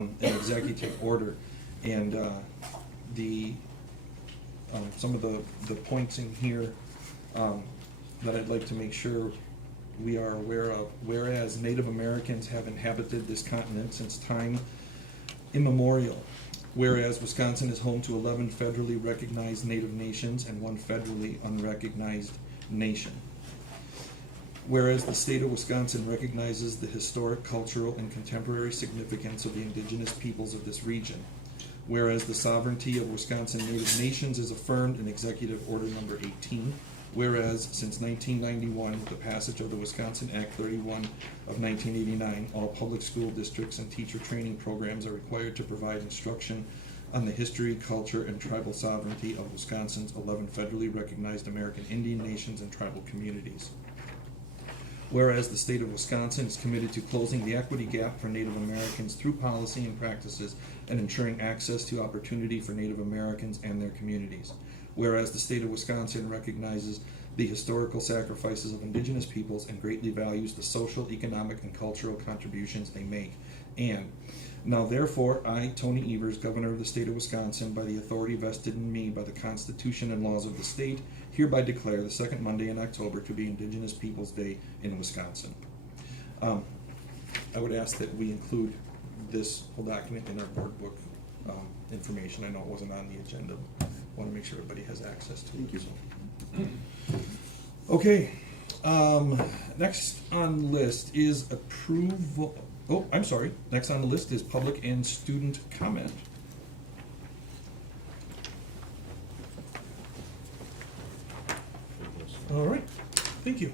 an executive order, and some of the points in here that I'd like to make sure we are aware of. Whereas Native Americans have inhabited this continent since time immemorial. Whereas Wisconsin is home to 11 federally recognized Native nations and 1 federally unrecognized nation. Whereas the state of Wisconsin recognizes the historic, cultural, and contemporary significance of the indigenous peoples of this region. Whereas the sovereignty of Wisconsin Native Nations is affirmed in Executive Order Number 18. Whereas since 1991, the passage of the Wisconsin Act 31 of 1989, all public school districts and teacher training programs are required to provide instruction on the history, culture, and tribal sovereignty of Wisconsin's 11 federally recognized American Indian nations and tribal communities. Whereas the state of Wisconsin is committed to closing the equity gap for Native Americans through policy and practices and ensuring access to opportunity for Native Americans and their communities. Whereas the state of Wisconsin recognizes the historical sacrifices of indigenous peoples and greatly values the social, economic, and cultural contributions they make. And now therefore, I, Tony Evers, Governor of the state of Wisconsin, by the authority vested in me by the Constitution and laws of the state, hereby declare the second Monday in October to be Indigenous Peoples' Day in Wisconsin. I would ask that we include this whole document in our board book information. I know it wasn't on the agenda. I want to make sure everybody has access to it. So. Okay. Next on the list is approval. Oh, I'm sorry. Next on the list is public and student comment. All right. Thank you.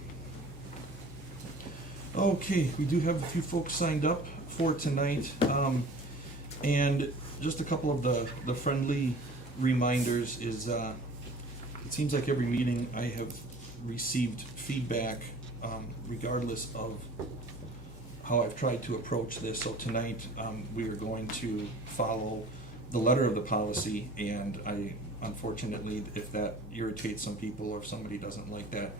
Okay, we do have a few folks signed up for tonight. And just a couple of the friendly reminders is it seems like every meeting I have received feedback regardless of how I've tried to approach this. So tonight we are going to follow the letter of the policy, and I unfortunately, if that irritates some people or if somebody doesn't like that,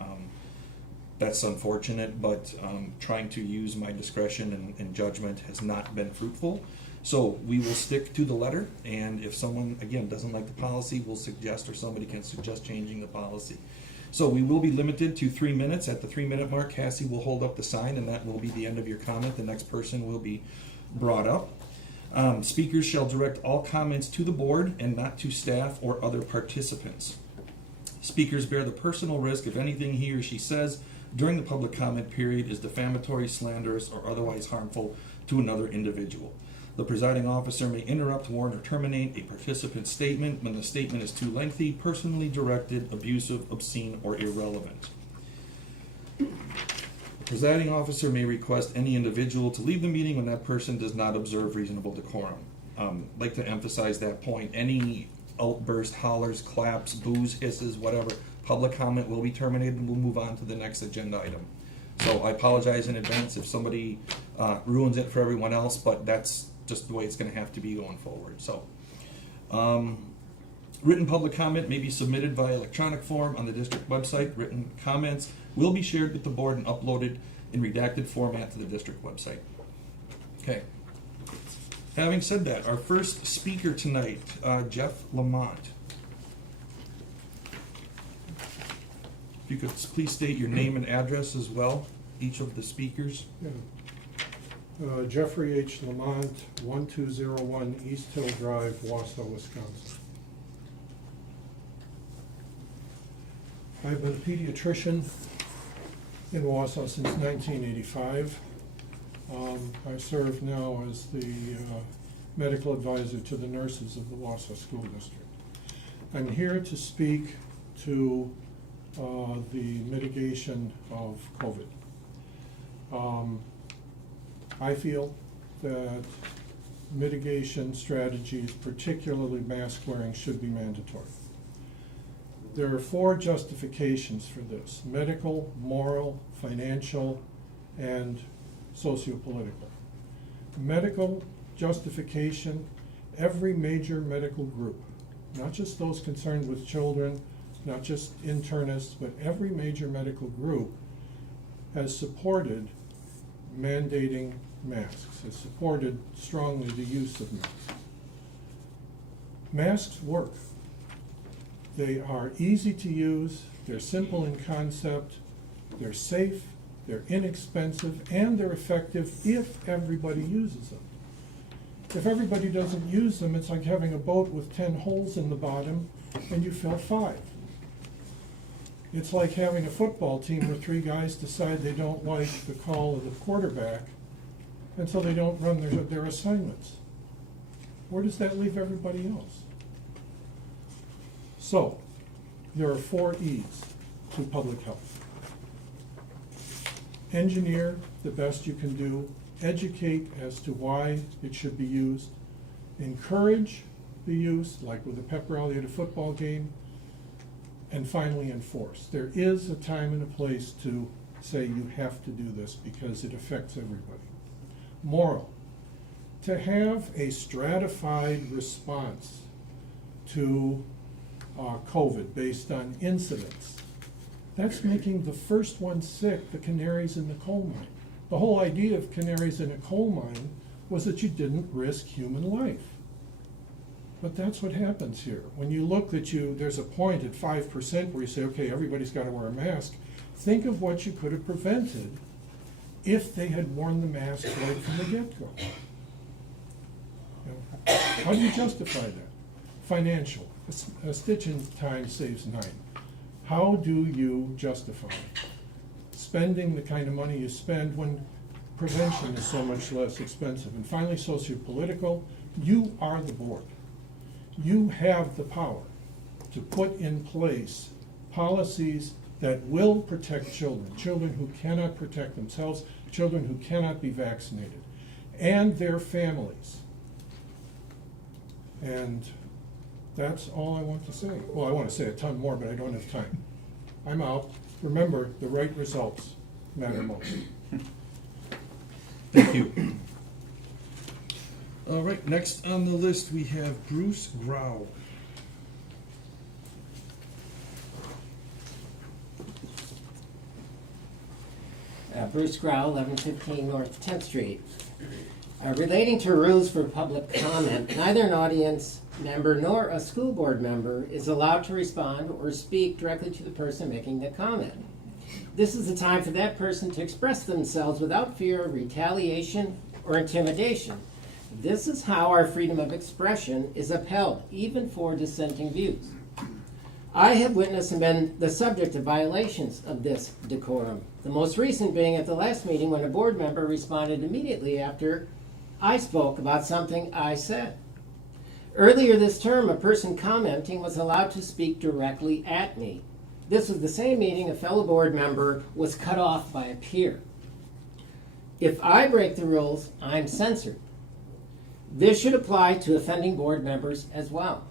that's unfortunate, but trying to use my discretion and judgment has not been fruitful. So we will stick to the letter, and if someone, again, doesn't like the policy, we'll suggest, or somebody can suggest changing the policy. So we will be limited to 3 minutes. At the 3-minute mark, Cassie will hold up the sign, and that will be the end of your comment. The next person will be brought up. Speakers shall direct all comments to the board and not to staff or other participants. Speakers bear the personal risk if anything he or she says during the public comment period is defamatory, slanderous, or otherwise harmful to another individual. The presiding officer may interrupt, warn, or terminate a participant's statement when the statement is too lengthy, personally directed, abusive, obscene, or irrelevant. The presiding officer may request any individual to leave the meeting when that person does not observe reasonable decorum. I'd like to emphasize that point. Any outburst, hollers, claps, boos, hisses, whatever, public comment will be terminated, and we'll move on to the next agenda item. So I apologize in advance if somebody ruins it for everyone else, but that's just the way it's going to have to be going forward. So, written public comment may be submitted via electronic form on the district website. Written comments will be shared with the board and uploaded in redacted format to the district website. Okay. Having said that, our first speaker tonight, Jeff Lamont. If you could please state your name and address as well, each of the speakers. Yeah. Jeffrey H. Lamont, 1201 East Hill Drive, Wausau, Wisconsin. I've been a pediatrician in Wausau since 1985. I serve now as the medical advisor to the nurses of the Wausau School District. I'm here to speak to the mitigation of COVID. I feel that mitigation strategies, particularly mask wearing, should be mandatory. There are 4 justifications for this: medical, moral, financial, and sociopolitical. Medical justification: every major medical group, not just those concerned with children, not just internists, but every major medical group has supported mandating masks, has supported strongly the use of masks. Masks work. They are easy to use, they're simple in concept, they're safe, they're inexpensive, and they're effective if everybody uses them. If everybody doesn't use them, it's like having a boat with 10 holes in the bottom and you fill 5. It's like having a football team where 3 guys decide they don't like the call of the quarterback, and so they don't run their assignments. Where does that leave everybody else? So, there are 4 E's to public health. Engineer the best you can do, educate as to why it should be used, encourage the use, like with a pep rally at a football game, and finally enforce. There is a time and a place to say you have to do this because it affects everybody. Moral, to have a stratified response to COVID based on incidents, that's making the first one sick, the canaries in the coal mine. The whole idea of canaries in a coal mine was that you didn't risk human life. But that's what happens here. When you look that there's a point at 5% where you say, okay, everybody's got to wear a mask. Think of what you could have prevented if they had worn the mask right from the get-go. How do you justify that? Financial. A stitch in time saves 9. How do you justify spending the kind of money you spend when prevention is so much less expensive? And finally, sociopolitical. You are the board. You have the power to put in place policies that will protect children who cannot protect themselves, children who cannot be vaccinated, and their families. And that's all I want to say. Well, I want to say a ton more, but I don't have time. I'm out. Remember, the right results matter most. Thank you. All right, next on the list we have Bruce Grau. Bruce Grau, 1115 North 10th Street. Relating to rules for public comment, neither an audience member nor a school board member is allowed to respond or speak directly to the person making the comment. This is the time for that person to express themselves without fear of retaliation or intimidation. This is how our freedom of expression is upheld, even for dissenting views. I have witnessed and been the subject of violations of this decorum, the most recent being at the last meeting when a board member responded immediately after I spoke about something I said. Earlier this term, a person commenting was allowed to speak directly at me. This was the same meeting a fellow board member was cut off by a peer. If I break the rules, I'm censored. This should apply to offending board members as well.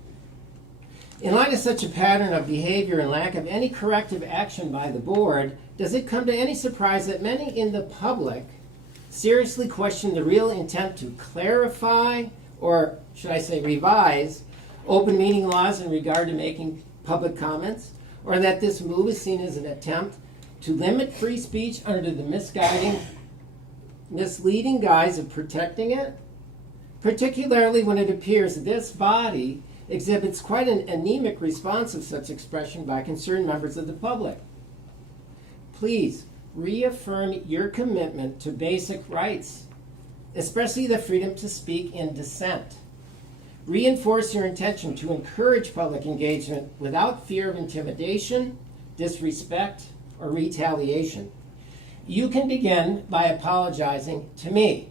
In light of such a pattern of behavior and lack of any corrective action by the board, does it come to any surprise that many in the public seriously question the real intent to clarify, or should I say revise, open meeting laws in regard to making public comments, or that this move is seen as an attempt to limit free speech under the misleading guise of protecting it? Particularly when it appears this body exhibits quite an anemic response of such expression by concerned members of the public. Please reaffirm your commitment to basic rights, especially the freedom to speak in dissent. Reinforce your intention to encourage public engagement without fear of intimidation, disrespect, or retaliation. You can begin by apologizing to me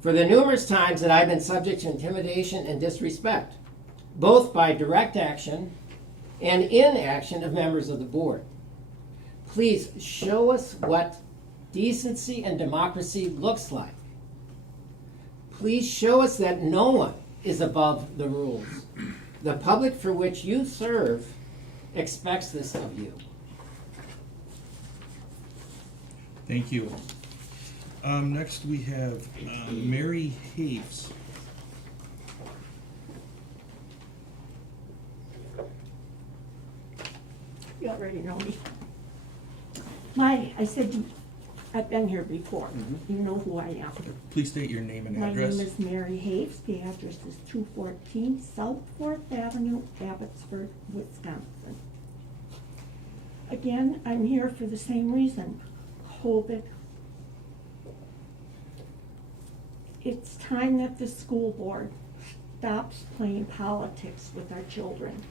for the numerous times that I've been subject to intimidation and disrespect, both by direct action and inaction of members of the board. Please show us what decency and democracy looks like. Please show us that no one is above the rules. The public for which you serve expects this of you. Thank you. Next we have Mary Haves. You already know me. I've been here before. You know who I am. Please state your name and My address. name is Mary Haves. The address is 214 South 4th Avenue, Abbotsford, Wisconsin. Again, I'm here for the same reason, COVID. It's time that the school board stops playing politics with our children.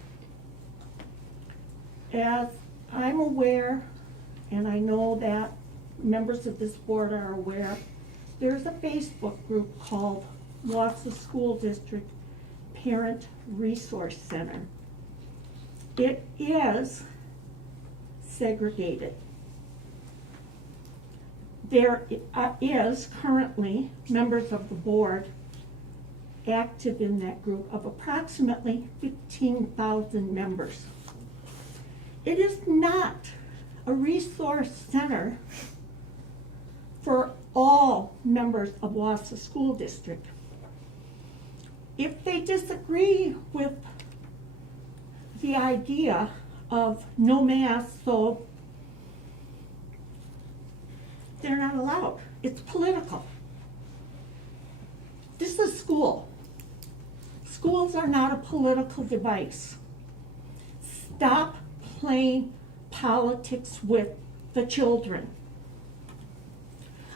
As I'm aware, and I know that members of this board are aware, there's a Facebook group called Wausau School District Parent Resource Center. It is segregated. There is currently members of the board active in that group of approximately 15,000 members. It is not a resource center for all members of Wausau School District. If they disagree with the idea of no masks, so they're not allowed. It's political. This is school. Schools are not a political device. Stop playing politics with the children.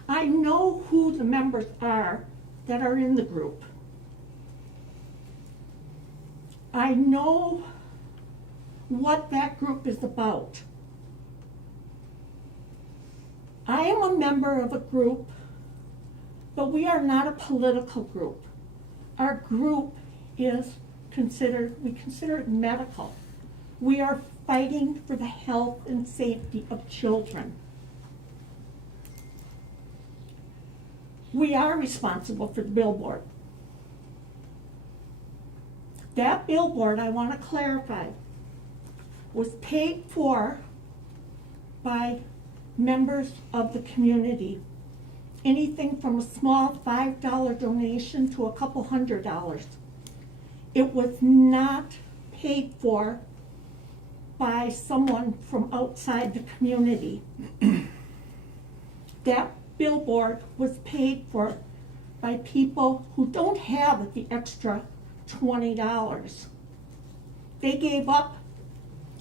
I know who the members are that are in the group. I know what that group is about. I am a member of a group, but we are not a political group. Our group is we consider it medical. We are fighting for the health and safety of children. We are responsible for the billboard. That billboard, I want to clarify, was paid for by members of the community. Anything from a small $5 donation to a couple $100. It was not paid for by someone from outside the community. That billboard was paid for by people who don't have the extra $20. They gave up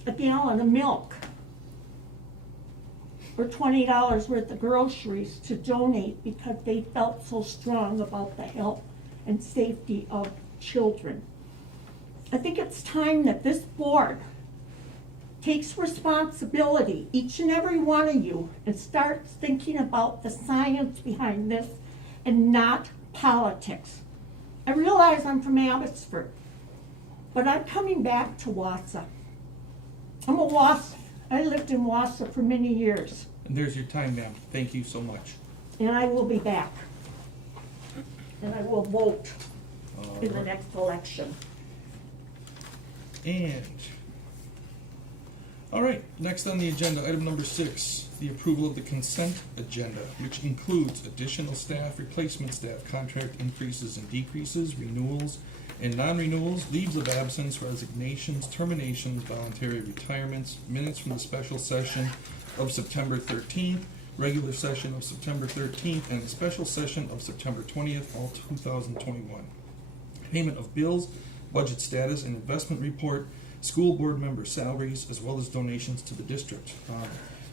a gallon of milk or $20 worth of groceries to donate because they felt so strong about the health and safety of children. I think it's time that this board takes responsibility, each and every one of you, and starts thinking about the science behind this and not politics. I realize I'm from Abbotsford, but I'm coming back to Wausau. I'm a Wausau. I lived in Wausau for many years. And there's your time, ma'am. Thank you so much. And I will be back. And I will vote in the next election. And, all right, next on the agenda, item number 6, the approval of the consent agenda, which includes additional staff, replacement staff, contract increases and decreases, renewals and non-renewals, leaves of absence, resignations, terminations, voluntary retirements, minutes from the special session of September 13th, regular session of September 13th, and the special session of September 20th, all 2021. Payment of bills, budget status and investment report, school board member salaries, as well as donations to the district,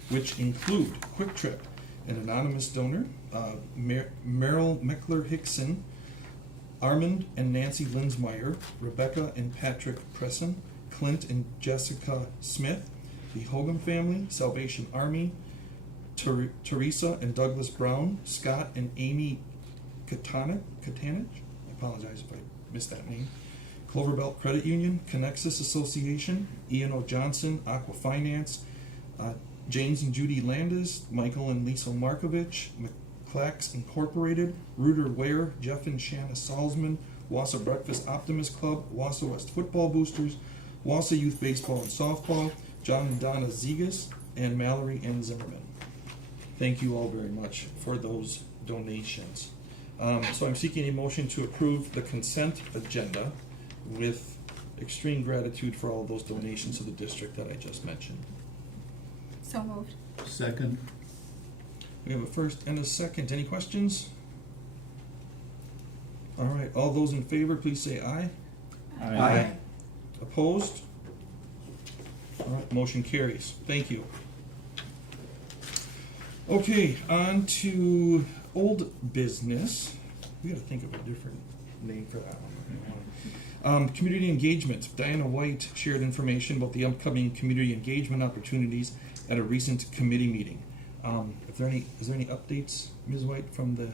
which include Quick Trip, an anonymous donor, Merrill Meckler-Hickson, Armand and Nancy Linsmeyer, Rebecca and Patrick Presson, Clint and Jessica Smith, the Hogan family, Salvation Army, Teresa and Douglas Brown, Scott and Amy Katanich, I apologize if I missed that name, Cloverbelt Credit Union, Connexus Association, Ian O. Johnson, Aqua Finance, James and Judy Landis, Michael and Lisa Markovich, McClax Incorporated, Reuter Ware, Jeff and Shanna Salzman, Wausau Breakfast Optimist Club, Wausau West Football Boosters, Wausau Youth Baseball and Softball, John and Donna Zegas, and Mallory and Zimmerman. Thank you all very much for those donations. So I'm seeking a motion to approve the consent agenda with extreme gratitude for all those donations to the district that I just mentioned. So moved. Second. We have a first and a second. Any questions? All right, all those in favor, please say aye. Aye. Opposed? All right, motion carries. Thank you. Okay, on to old business. We gotta think of a different name for that one. Community engagement. Diana White shared information about the upcoming community engagement opportunities at a recent committee meeting. Is there any updates, Ms. White, from the?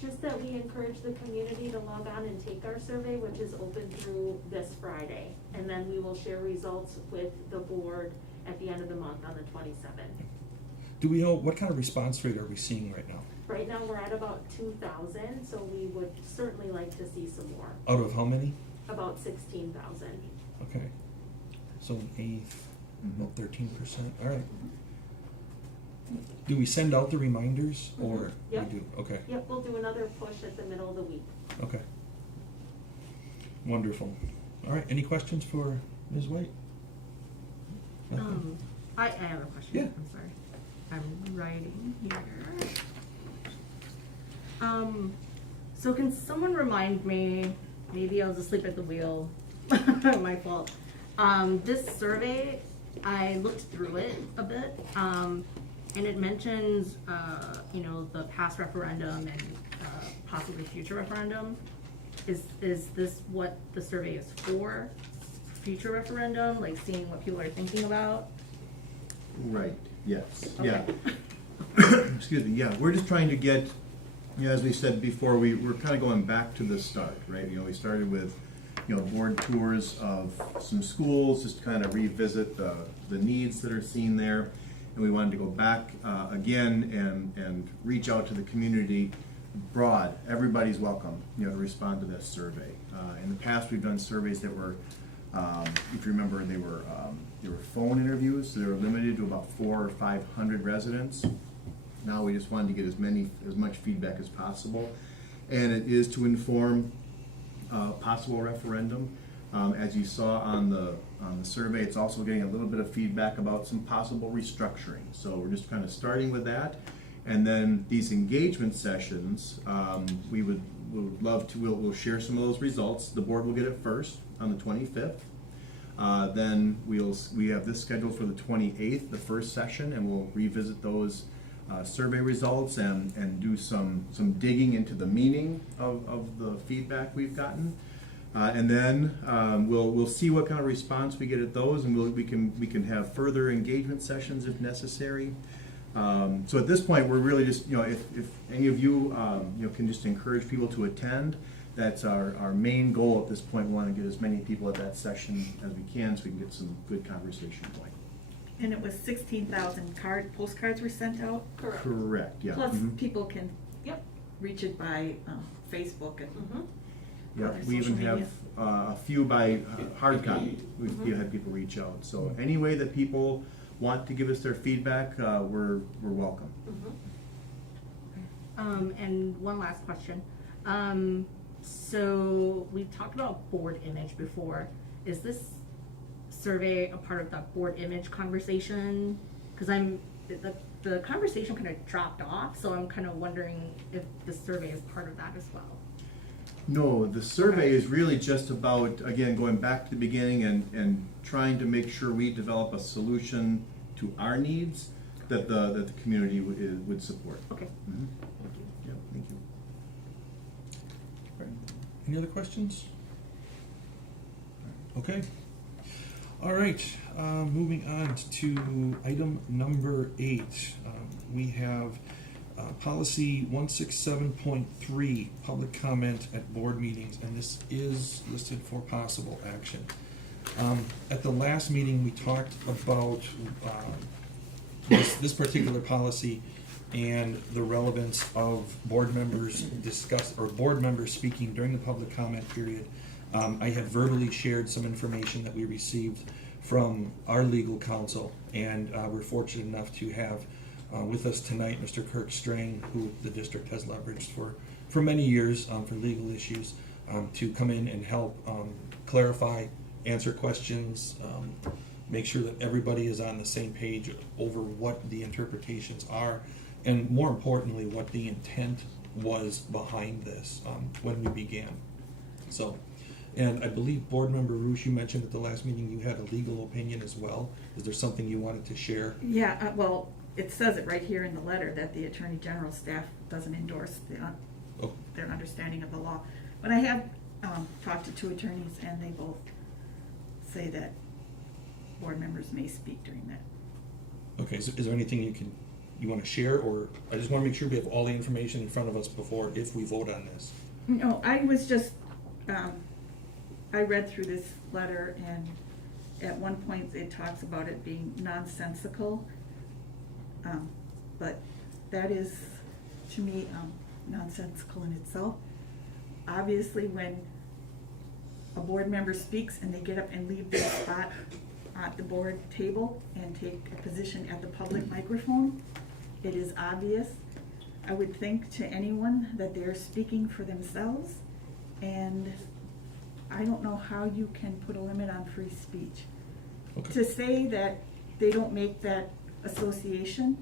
Just that we encourage the community to log on and take our survey, which is open through this Friday. And then we will share results with the board at the end of the month on the 27th. Do we know what kind of response rate are we seeing right now? Right now, we're at about 2,000, so we would certainly like to see some more, Out of how many? about 16,000. Okay. So an eighth, about 13%. All right. Do we send out the reminders or Yep. we do? Okay. Yep, we'll do another push at the middle of the week. Okay. Wonderful. All right. Any questions for Ms. White? Nothing? I have a question. Yeah. I'm sorry. I'm writing here. So can someone remind me, maybe I was asleep at the wheel, my fault. This survey, I looked through it a bit, and it mentions, the past referendum and possibly future referendum. Is this what the survey is for? Future referendum, like seeing what people are thinking about? Right, yes, Okay. yeah. Excuse me, yeah, we're just trying to get, as we said before, we're kind of going back to the start, right? We started with, board tours of some schools, just to kind of revisit the needs that are seen there. And we wanted to go back again and reach out to the community broad. Everybody's welcome, to respond to this survey. In the past, we've done surveys that were, if you remember, they were phone interviews, so they were limited to about 400 or 500 residents. Now we just wanted to get as much feedback as possible, and it is to inform possible referendum. As you saw on the survey, it's also getting a little bit of feedback about some possible restructuring. So we're just kind of starting with that, and then these engagement sessions, we would love to. We'll share some of those results. The board will get it first on the 25th. Then we have this scheduled for the 28th, the first session, and we'll revisit those survey results and do some digging into the meaning of the feedback we've gotten. And then we'll see what kind of response we get at those, and we can have further engagement sessions if necessary. So at this point, we're really just, if any of you can just encourage people to attend. That's our main goal at this point. We want to get as many people at that session as we can, so we can get some good conversation going. And it was 16,000 postcards were sent out? Correct. Correct, yeah. Plus, Mhm. people can Yep. reach it by Facebook and Yeah, other we even social have media. a few by hard copy. We've had people reach out. So any way that people want to give us their feedback, we're welcome. And one last question. So we've talked about board image before. Is this survey a part of that board image conversation? Because the conversation kind of dropped off, so I'm kind of wondering if the survey is part of that as well. No, the survey is really just about, again, going back to the beginning and trying to make sure we develop a solution to our needs that the community would support. Okay. Mhm. Thank you. Yeah, thank you. Any other questions? Okay. All right, moving on to item number 8. We have policy 167.3, public comment at board meetings, and this is listed for possible action. At the last meeting, we talked about this particular policy and the relevance of board members board members speaking during the public comment period. I have verbally shared some information that we received from our legal counsel, and we're fortunate enough to have with us tonight Mr. Kirk Strang, who the district has leveraged for many years for legal issues, to come in and help clarify, answer questions, make sure that everybody is on the same page over what the interpretations are, and more importantly, what the intent was behind this when we began. So, and I believe Board Member Roosh, you mentioned at the last meeting you had a legal opinion as well. Is there something you wanted to share? Yeah, well, it says it right here in the letter that the Attorney General staff doesn't endorse Oh, their understanding of the law. But I have talked to 2 attorneys, and they both say that board members may speak during that. okay, so is there anything you want to share, or I just want to make sure we have all the information in front of us before, if we vote on this? No, I was just, I read through this letter, and at one point it talks about it being nonsensical. But that is, to me, nonsensical in itself. Obviously, when a board member speaks and they get up and leave their spot at the board table and take a position at the public microphone, it is obvious, I would think, to anyone that they're speaking for themselves. And I don't know how you can put a limit on free speech. Okay. To say that they don't make that association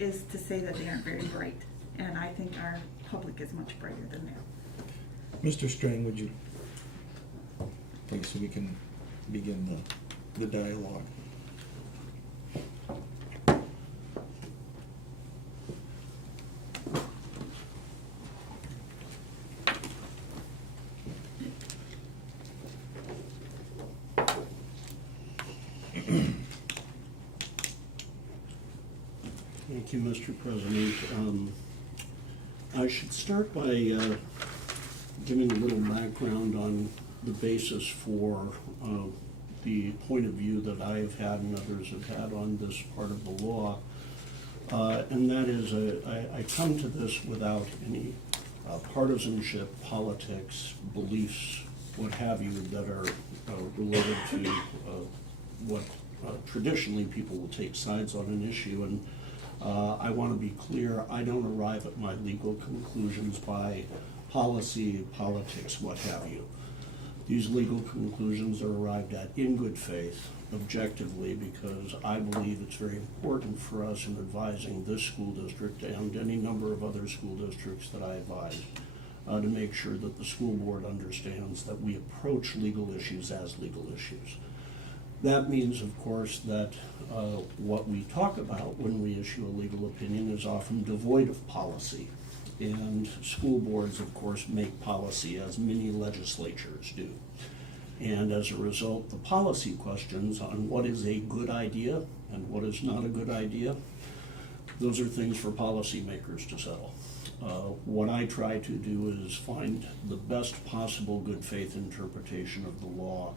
is to say that they aren't very bright. And I think our public is much brighter than that. Mr. Strang, would you, please, so we can begin the dialogue. Thank you, Mr. President. I should start by giving a little background on the basis for the point of view that I have had and others have had on this part of the law. And that is, I come to this without any partisanship, politics, beliefs, what have you, that are related to what traditionally people will take sides on an issue. And I want to be clear, I don't arrive at my legal conclusions by policy, politics, what have you. These legal conclusions are arrived at in good faith, objectively, because I believe it's very important for us in advising this school district and any number of other school districts that I advise to make sure that the school board understands that we approach legal issues as legal issues. That means, of course, that what we talk about when we issue a legal opinion is often devoid of policy. And school boards, of course, make policy, as many legislatures do. And as a result, the policy questions on what is a good idea and what is not a good idea, those are things for policymakers to settle. What I try to do is find the best possible good faith interpretation of the law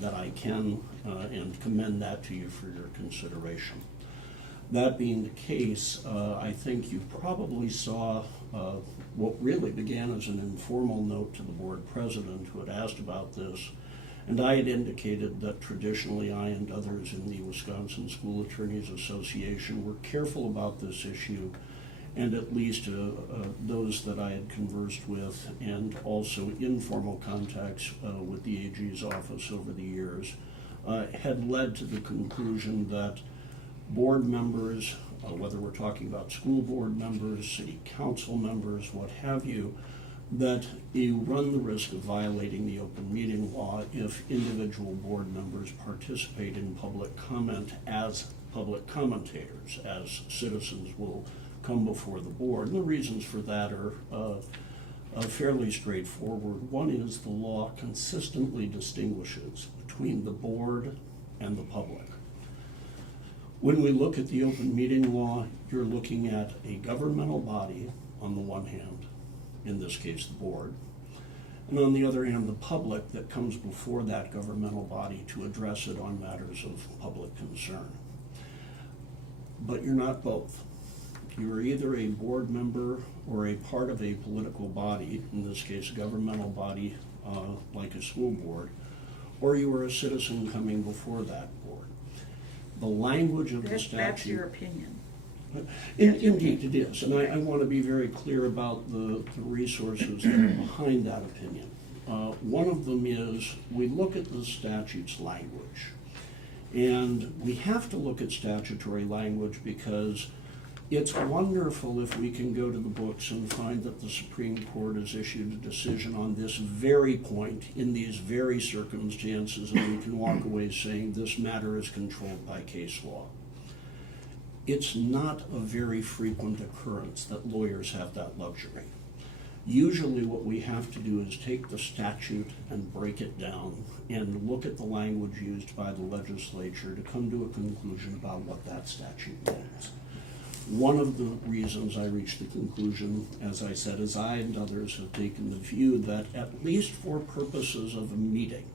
that I can, and commend that to you for your consideration. That being the case, I think you probably saw what really began as an informal note to the board president who had asked about this, and I had indicated that traditionally I and others in the Wisconsin School Attorneys Association were careful about this issue, and at least those that I had conversed with, and also informal contacts with the AG's office over the years, had led to the conclusion that board members, whether we're talking about school board members, city council members, what have you, that you run the risk of violating the open meeting law if individual board members participate in public comment as public commentators, as citizens will come before the board. And the reasons for that are fairly straightforward. One is the law consistently distinguishes between the board and the public. When we look at the open meeting law, you're looking at a governmental body on the one hand, in this case the board, and on the other hand the public that comes before that governmental body to address it on matters of public concern. But you're not both. You're either a board member or a part of a political body, in this case a governmental body like a school board, or you are a citizen coming before that board. The language of the statute... That's your opinion. Indeed, it is, and I want to be very clear about the resources that are behind that opinion. One of them is we look at the statute's language, and we have to look at statutory language because It's wonderful if we can go to the books and find that the Supreme Court has issued a decision on this very point in these very circumstances, and we can walk away saying this matter is controlled by case law. It's not a very frequent occurrence that lawyers have that luxury. Usually what we have to do is take the statute and break it down and look at the language used by the legislature to come to a conclusion about what that statute means. One of the reasons I reached the conclusion, as I said, is I and others have taken the view that at least for purposes of a meeting,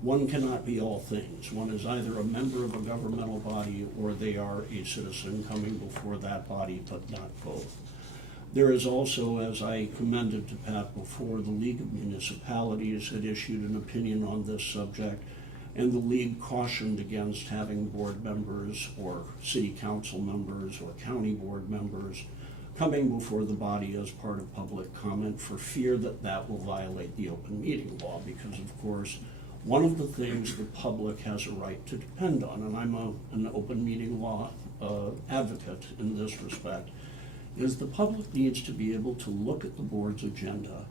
one cannot be all things. One is either a member of a governmental body or they are a citizen coming before that body, but not both. There is also, as I commended to Pat before, the League of Municipalities had issued an opinion on this subject, and the League cautioned against having board members or city council members or county board members coming before the body as part of public comment for fear that that will violate the open meeting law, because of course one of the things the public has a right to depend on, and I'm an open meeting law advocate in this respect, is the public needs to be able to look at the board's agenda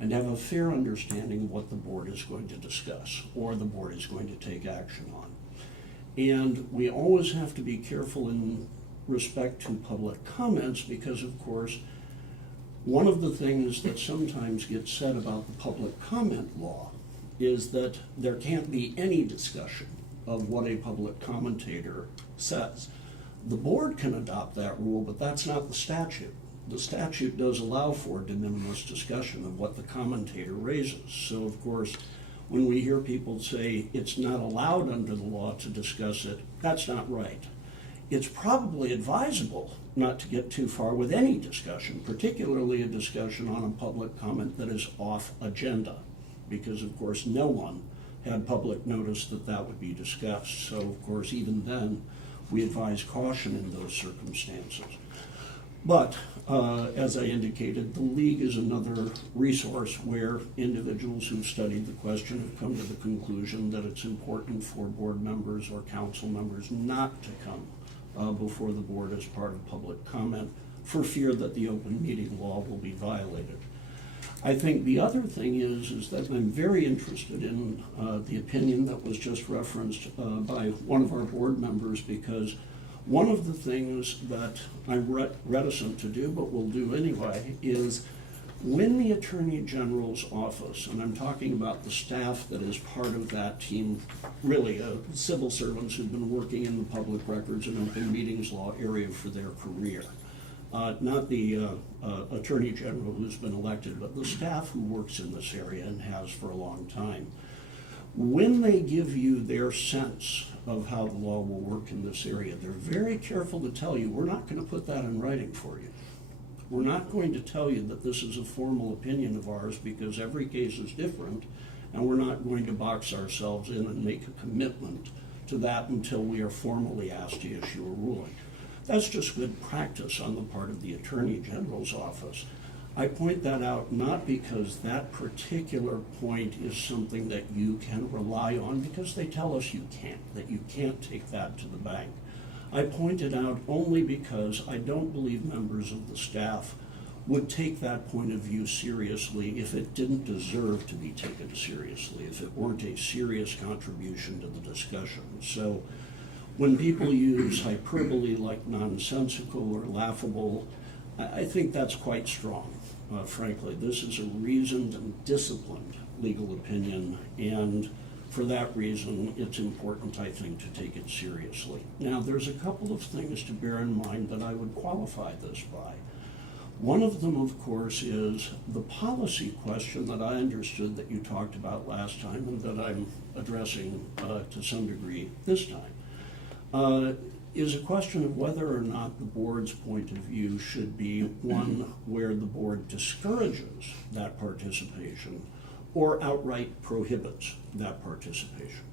and have a fair understanding of what the board is going to discuss or the board is going to take action on. And we always have to be careful in respect to public comments because, of course, one of the things that sometimes gets said about the public comment law is that there can't be any discussion of what a public commentator says. The board can adopt that rule, but that's not the statute. The statute does allow for de minimis discussion of what the commentator raises. So, of course, when we hear people say it's not allowed under the law to discuss it, that's not right. It's probably advisable not to get too far with any discussion, particularly a discussion on a public comment that is off agenda, because, of course, no one had public notice that that would be discussed. So, of course, even then, we advise caution in those circumstances. But, as I indicated, the League is another resource where individuals who've studied the question have come to the conclusion that it's important for board members or council members not to come before the board as part of public comment for fear that the open meeting law will be violated. I think the other thing is that I'm very interested in the opinion that was just referenced by one of our board members, because one of the things that I'm reticent to do, but will do anyway, is when the Attorney General's office, and I'm talking about the staff that is part of that team, really civil servants who've been working in the public records and open meetings law area for their career, not the Attorney General who's been elected, but the staff who works in this area and has for a long time. When they give you their sense of how the law will work in this area, they're very careful to tell you, we're not going to put that in writing for you. We're not going to tell you that this is a formal opinion of ours because every case is different, and we're not going to box ourselves in and make a commitment to that until we are formally asked to issue a ruling. That's just good practice on the part of the Attorney General's office. I point that out not because that particular point is something that you can rely on, because they tell us you can't, that you can't take that to the bank. I point it out only because I don't believe members of the staff would take that point of view seriously if it didn't deserve to be taken seriously, if it weren't a serious contribution to the discussion. So when people use hyperbole like nonsensical or laughable, I think that's quite strong, frankly. This is a reasoned and disciplined legal opinion, and for that reason, it's important, I think, to take it seriously. Now, there's a couple of things to bear in mind that I would qualify this by. One of them, of course, is the policy question that I understood that you talked about last time and that I'm addressing to some degree this time. Is a question of whether or not the board's point of view should be one where the board discourages that participation or outright prohibits that participation.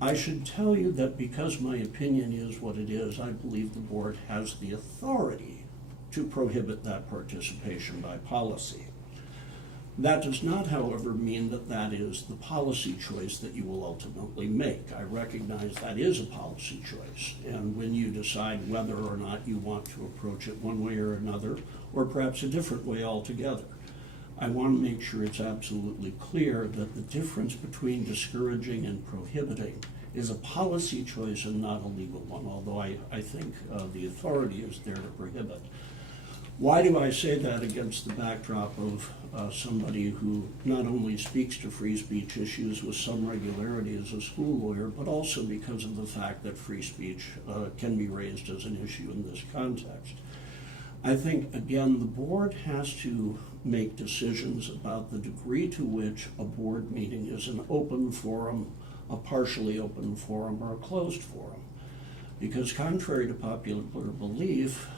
I should tell you that because my opinion is what it is, I believe the board has the authority to prohibit that participation by policy. That does not, however, mean that that is the policy choice that you will ultimately make. I recognize that is a policy choice, and when you decide whether or not you want to approach it one way or another, or perhaps a different way altogether, I want to make sure it's absolutely clear that the difference between discouraging and prohibiting is a policy choice and not a legal one, although I think the authority is there to prohibit. Why do I say that against the backdrop of somebody who not only speaks to free speech issues with some regularity as a school lawyer, but also because of the fact that free speech can be raised as an issue in this context? I think, again, the board has to make decisions about the degree to which a board meeting is an open forum, a partially open forum, or a closed forum. Because contrary to popular belief,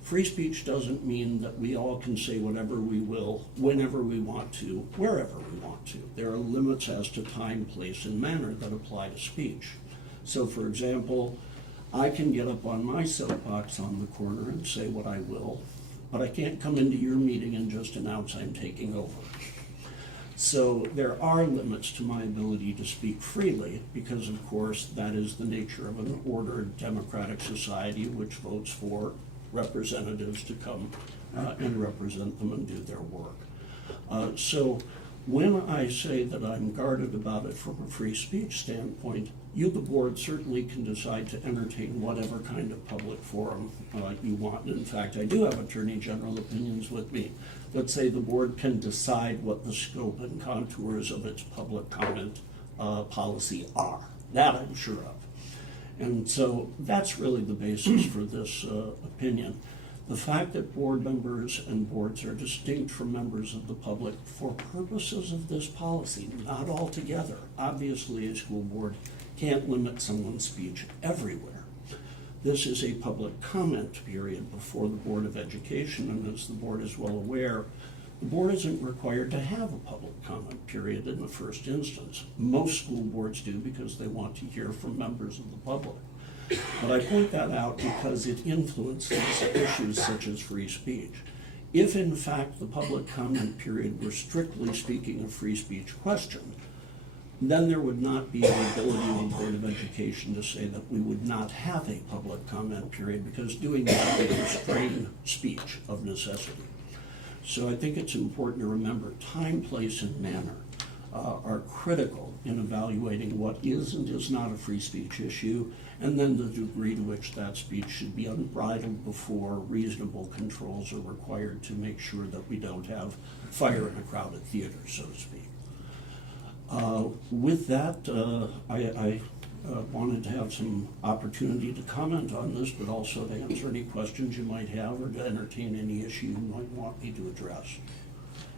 free speech doesn't mean that we all can say whatever we will, whenever we want to, wherever we want to. There are limits as to time, place, and manner that apply to speech. So, for example, I can get up on my soapbox on the corner and say what I will, but I can't come into your meeting and just announce I'm taking over. So there are limits to my ability to speak freely because, of course, that is the nature of an ordered democratic society which votes for representatives to come and represent them and do their work. So when I say that I'm guarded about it from a free speech standpoint, you, the board, certainly can decide to entertain whatever kind of public forum you want. And in fact, I do have Attorney General opinions with me that say the board can decide what the scope and contours of its public comment policy are. That I'm sure of. And so that's really the basis for this opinion. The fact that board members and boards are distinct from members of the public for purposes of this policy, not altogether. Obviously, a school board can't limit someone's speech everywhere. This is a public comment period before the Board of Education, and as the board is well aware, the board isn't required to have a public comment period in the first instance. Most school boards do because they want to hear from members of the public. But I point that out because it influences issues such as free speech. If in fact the public comment period were strictly speaking a free speech question, then there would not be the ability of the Board of Education to say that we would not have a public comment period, because doing that would restrain speech of necessity. So I think it's important to remember time, place, and manner are critical in evaluating what is and is not a free speech issue, and then the degree to which that speech should be unbridled before reasonable controls are required to make sure that we don't have fire in a crowded theater, so to speak. With that, I wanted to have some opportunity to comment on this, but also to answer any questions you might have or to entertain any issue you might want me to address.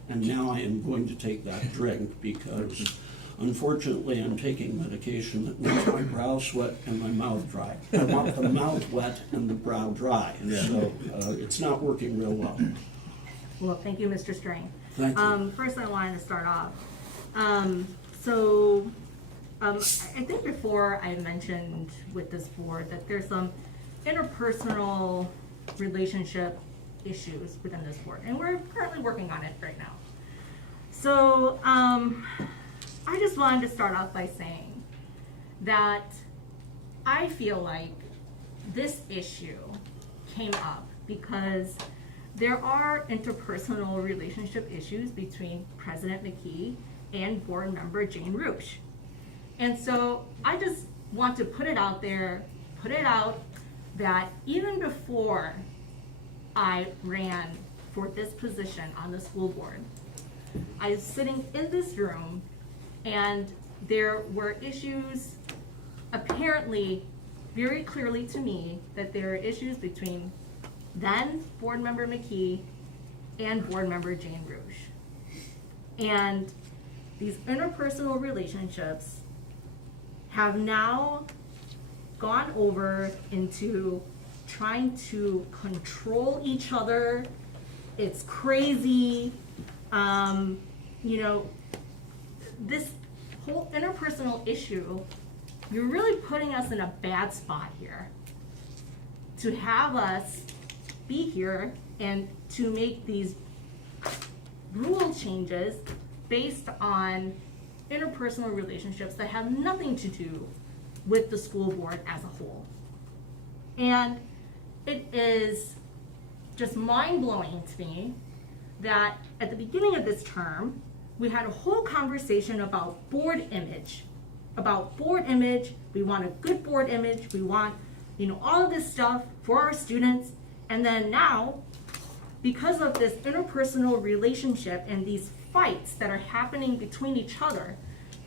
And now I am going to take that drink because unfortunately I'm taking medication that makes my brow sweat and my mouth dry. I want the mouth wet and the brow dry, and so it's not working real well. Well, thank you, Mr. Strang. Thank you. First I wanted to start off. I think before I mentioned with this board that there's some interpersonal relationship issues within this board, and we're currently working on it right now. So I just wanted to start off by saying that I feel like this issue came up because there are interpersonal relationship issues between President McKee and board member Jane Roosh. And so I just want to put it out there, that even before I ran for this position on the school board, I was sitting in this room and there were issues apparently very clearly to me that there are issues between then board member McKee and board member Jane Roosh. And these interpersonal relationships have now gone over into trying to control each other. It's crazy. This whole interpersonal issue, you're really putting us in a bad spot here to have us be here and to make these rule changes based on interpersonal relationships that have nothing to do with the school board as a whole. And it is just mind-blowing to me that at the beginning of this term, we had a whole conversation about board image. We want a good board image. We want, all of this stuff for our students. And then now, because of this interpersonal relationship and these fights that are happening between each other,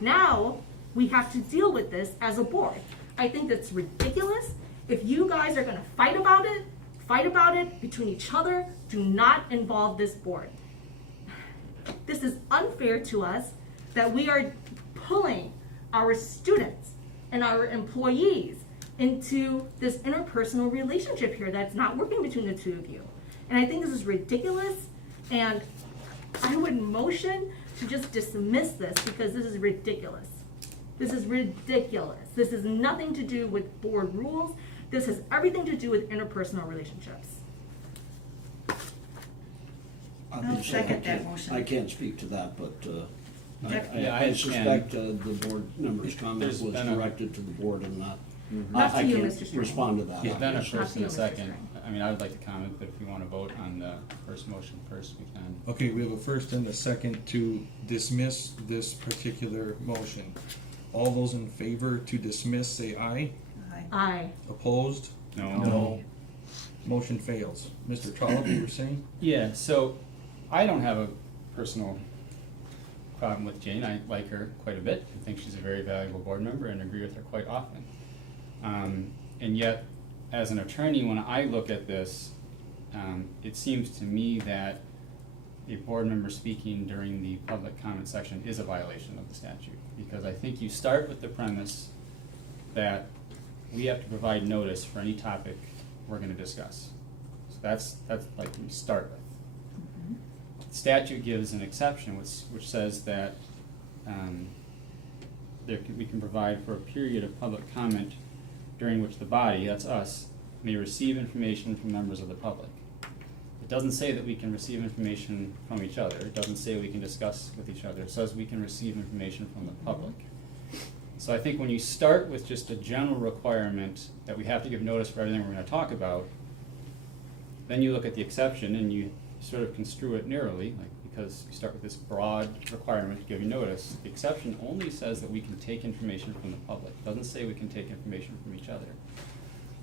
now we have to deal with this as a board. I think that's ridiculous. If you guys are going to fight about it between each other. Do not involve this board. This is unfair to us that we are pulling our students and our employees into this interpersonal relationship here that's not working between the two of you. And I think this is ridiculous, and I would motion to just dismiss this because this is ridiculous. This is ridiculous. This has nothing to do with board rules. This has everything to do with interpersonal relationships. I'll second that motion. I can't speak to that, but Yeah, I I suspect the board member's comment There's was been a- directed to the board and not. Not I to you, can't Mr. Strang. respond to that. There's been a obviously. first and a Mr. second. Strang. I mean, I would like to comment, but if you want to vote on the first motion first, we can. Okay, we have a first and a second to dismiss this particular motion. All those in favor to dismiss, say aye. Aye. Aye. Opposed? No. Motion fails. Mr. Trollope, you were saying? Yeah, so I don't have a personal problem with Jane. I like her quite a bit. I think she's a very valuable board member and agree with her quite often. And yet, as an attorney, when I look at this, it seems to me that a board member speaking during the public comment section is a violation of the statute. Because I think you start with the premise that we have to provide notice for any topic we're gonna discuss. So that's like we start with. The statute gives an exception which says that we can provide for a period of public comment during which the body, that's us, may receive information from members of the public. It doesn't say that we can receive information from each other. It doesn't say we can discuss with each other. It says we can receive information from the public. So I think when you start with just a general requirement that we have to give notice for everything we're going to talk about, then you look at the exception and you sort of construe it narrowly, like because you start with this broad requirement to give you notice. The exception only says that we can take information from the public. It doesn't say we can take information from each other.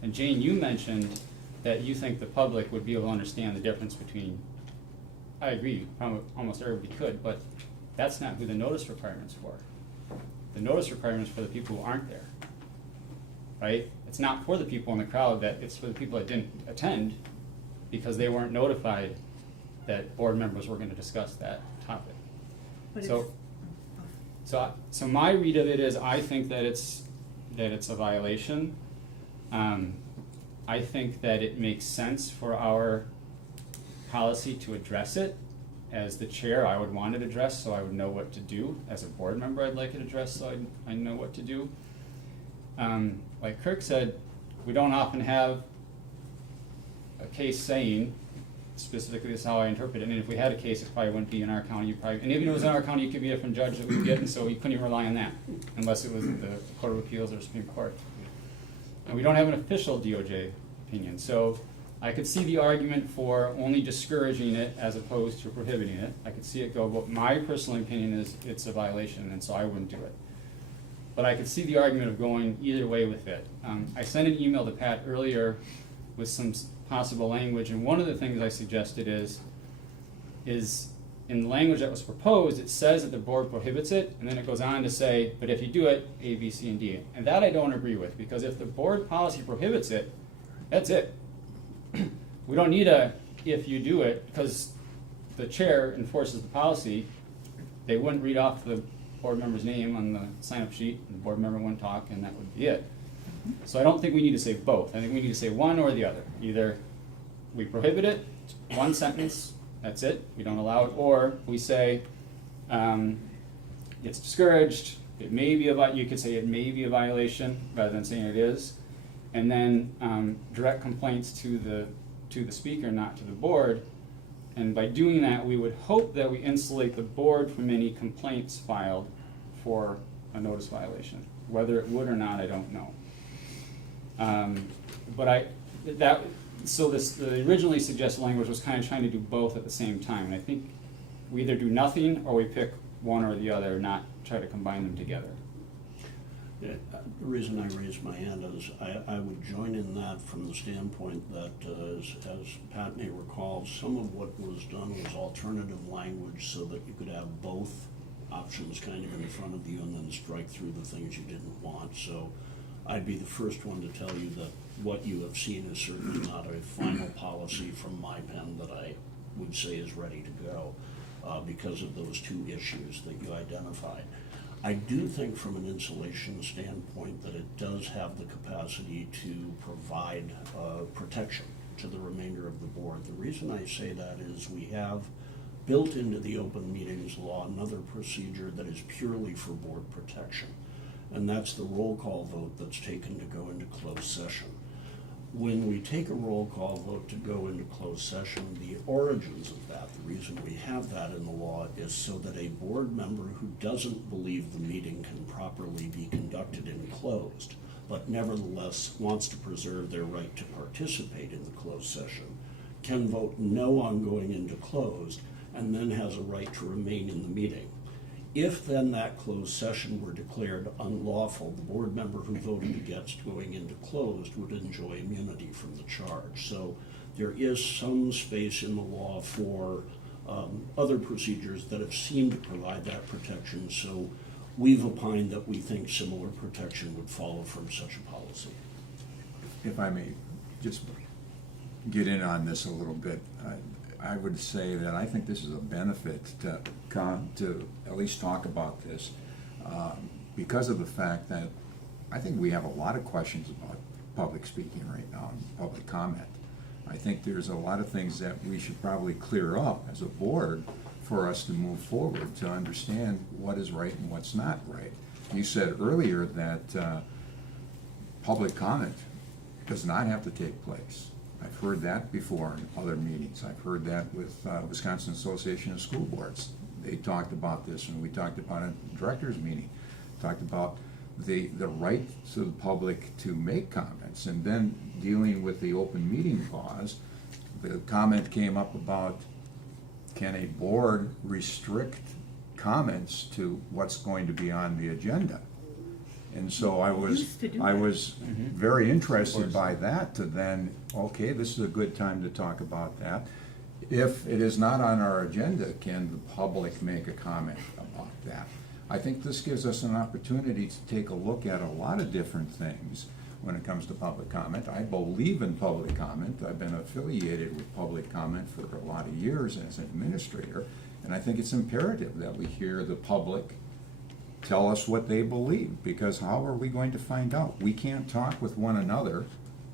And Jane, you mentioned that you think the public would be able to understand the difference between, I agree, almost everybody could, but that's not who the notice requirement's for. The notice requirement's for the people who aren't there, right? It's not for the people in the crowd, it's for the people that didn't attend because they weren't notified that board members were gonna discuss that topic. But So my read of it is I think that it's a violation. I think that it makes sense for our policy to address it. As the chair, I would want it addressed so I would know what to do. As a board member, I'd like it addressed so I know what to do. Like Kirk said, we don't often have a case saying, specifically this is how I interpret it, and if we had a case, it probably wouldn't be in our county, and even if it was in our county, it could be a different judge that we would get, and so we couldn't even rely on that, unless it was the Court of Appeals or Supreme Court. And we don't have an official DOJ opinion, so I could see the argument for only discouraging it as opposed to prohibiting it. I could see it go, but my personal opinion is it's a violation, and so I wouldn't do it. But I could see the argument of going either way with it. I sent an email to Pat earlier with some possible language, and one of the things I suggested is in the language that was proposed, it says that the board prohibits it, and then it goes on to say, but if you do it, A, B, C, and D. And that I don't agree with, because if the board policy prohibits it, that's it. We don't need a if you do it, because the chair enforces the policy. They wouldn't read off the board member's name on the sign-up sheet, and the board member wouldn't talk, and that would be it. So I don't think we need to say both. I think we need to say one or the other. Either we prohibit it, one sentence, that's it, we don't allow it, or we say it's discouraged, it may be you could say it may be a violation rather than saying it is, and then direct complaints to the speaker, not to the board, And by doing that, we would hope that we insulate the board from any complaints filed for a notice violation. Whether it would or not, I don't know. The originally suggested language was kind of trying to do both at the same time. And I think we either do nothing or we pick one or the other, not try to combine them together. Yeah, the reason I raised my hand is I would join in that from the standpoint that, as Pat may recall, some of what was done was alternative language so that you could have both options kind of in front of you and then strike through the things you didn't want. So I'd be the first one to tell you that what you have seen is certainly not a final policy from my pen that I would say is ready to go because of those two issues that you identified. I do think from an insulation standpoint that it does have the capacity to provide protection to the remainder of the board. The reason I say that is we have built into the open meetings law another procedure that is purely for board protection, and that's the roll call vote that's taken to go into closed session. When we take a roll call vote to go into closed session, the origins of that, the reason we have that in the law is so that a board member who doesn't believe the meeting can properly be conducted in closed, but nevertheless wants to preserve their right to participate in the closed session, can vote no on going into closed and then has a right to remain in the meeting. If then that closed session were declared unlawful, the board member who voted against going into closed would enjoy immunity from the charge. So there is some space in the law for other procedures that have seemed to provide that protection. So we've opined that we think similar protection would follow from such a policy. If I may just get in on this a little bit, I would say that I think this is a benefit to at least talk about this because of the fact that I think we have a lot of questions about public speaking right now and public comment. I think there's a lot of things that we should probably clear up as a board for us to move forward to understand what is right and what's not right. You said earlier that public comment does not have to take place. I've heard that before in other meetings. I've heard that with Wisconsin Association of School Boards. They talked about this, and we talked about it at the directors' meeting. Talked about the right to the public to make comments, and then dealing with the open meeting clause, the comment came up about can a board restrict comments to what's going to be on the agenda? And so I was very interested by that to then, okay, this is a good time to talk about that. If it is not on our agenda, can the public make a comment about that? I think this gives us an opportunity to take a look at a lot of different things when it comes to public comment. I believe in public comment. I've been affiliated with public comment for a lot of years as an administrator, and I think it's imperative that we hear the public tell us what they believe, because how are we going to find out? We can't talk with one another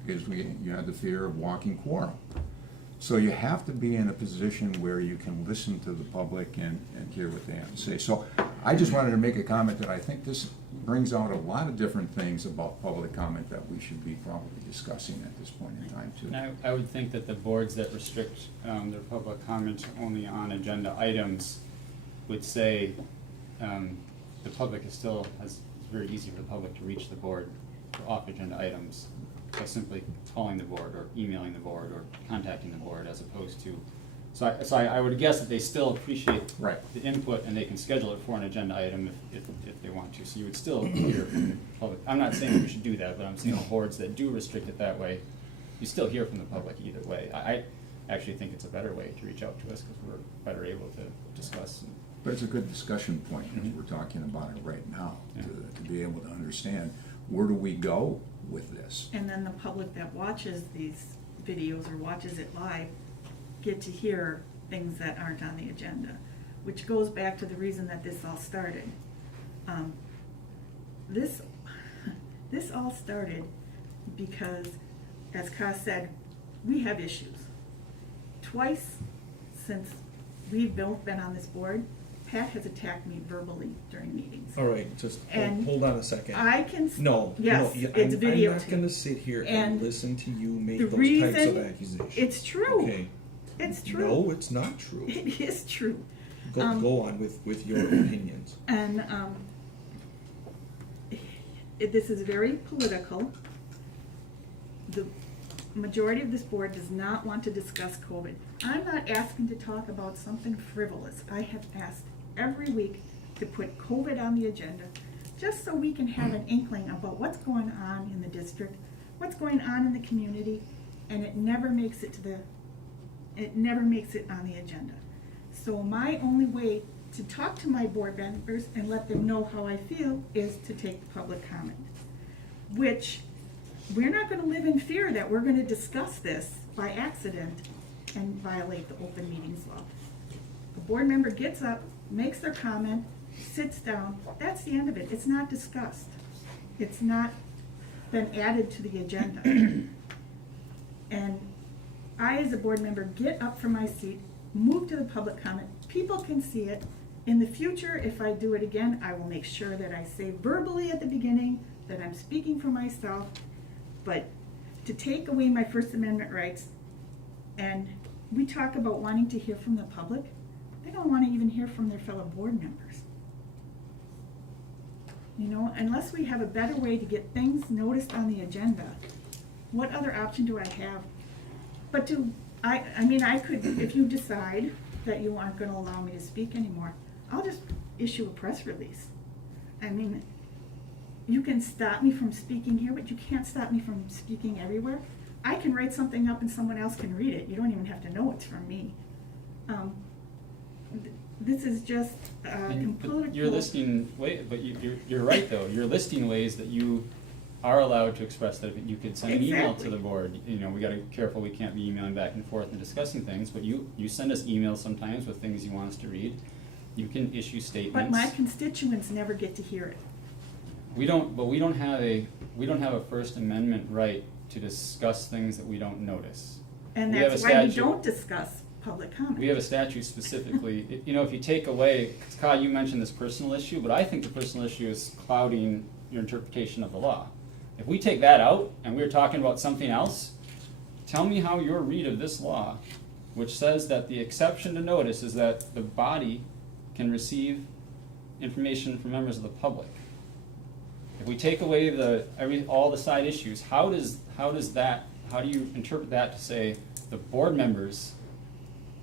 because you have the fear of walking quorum. So you have to be in a position where you can listen to the public and hear what they have to say. So I just wanted to make a comment that I think this brings out a lot of different things about public comment that we should be probably discussing at this point in time too. And I would think that the boards that restrict their public comment only on agenda items would say the public it's very easy for the public to reach the board for off-agenda items by simply calling the board or emailing the board or contacting the board, as opposed to, so I would guess that they still appreciate the input and they can schedule it for an agenda item if they want to. So you would still hear from the public. I'm not saying that we should do that, but I'm saying boards that do restrict it that way, you still hear from the public either way. I actually think it's a better way to reach out to us because we're better able to discuss. But it's a good discussion point as we're talking about it right now, to be able to understand where do we go with this. And then the public that watches these videos or watches it live get to hear things that aren't on the agenda, which goes back to the reason that this all started. This all started because, as Ka said, we have issues. Twice since we've both been on this board, Pat has attacked me verbally during meetings. All right, just And hold on a second. I can. No, Yes, no, it's I'm videotaped. not gonna sit here and And listen to you make the those types of reason- accusations. It's true. Okay, It's true. No, it's not true. It is true. Go on with your opinions. And this is very political. The majority of this board does not want to discuss COVID. I'm not asking to talk about something frivolous. I have asked every week to put COVID on the agenda, just so we can have an inkling about what's going on in the district, what's going on in the community, and it never makes it on the agenda. So my only way to talk to my board members and let them know how I feel is to take public comment, which we're not gonna live in fear that we're gonna discuss this by accident and violate the open meetings law. The board member gets up, makes their comment, sits down, that's the end of it. It's not discussed. It's not been added to the agenda. And I, as a board member, get up from my seat, move to the public comment. People can see it. In the future, if I do it again, I will make sure that I say verbally at the beginning that I'm speaking for myself. But to take away my First Amendment rights, and we talk about wanting to hear from the public, they don't want to even hear from their fellow board members. You know, unless we have a better way to get things noticed on the agenda, what other option do I have? But I mean, I could, if you decide that you aren't gonna allow me to speak anymore, I'll just issue a press release. I mean, you can stop me from speaking here, but you can't stop me from speaking everywhere. I can write something up and someone else can read it. You don't even have to know it's from me. This is just political. You're listing, but you're right though, you're listing ways that you are allowed to express that. You could send an email to the board. You know, we gotta be careful, we can't be emailing back and forth and discussing things, but you send us emails sometimes with things you want us to read. You can issue statements. But my constituents never get to hear it. We don't have a First Amendment right to discuss things that we don't notice. And We have that's a why we statute. don't discuss public comment. We have a statute specifically, you know, if you take away, 'cause Kyle, you mentioned this personal issue, but I think the personal issue is clouding your interpretation of the law. If we take that out and we're talking about something else, tell me how your read of this law, which says that the exception to notice is that the body can receive information from members of the public. If we take away all the side issues, how do you interpret that to say the board members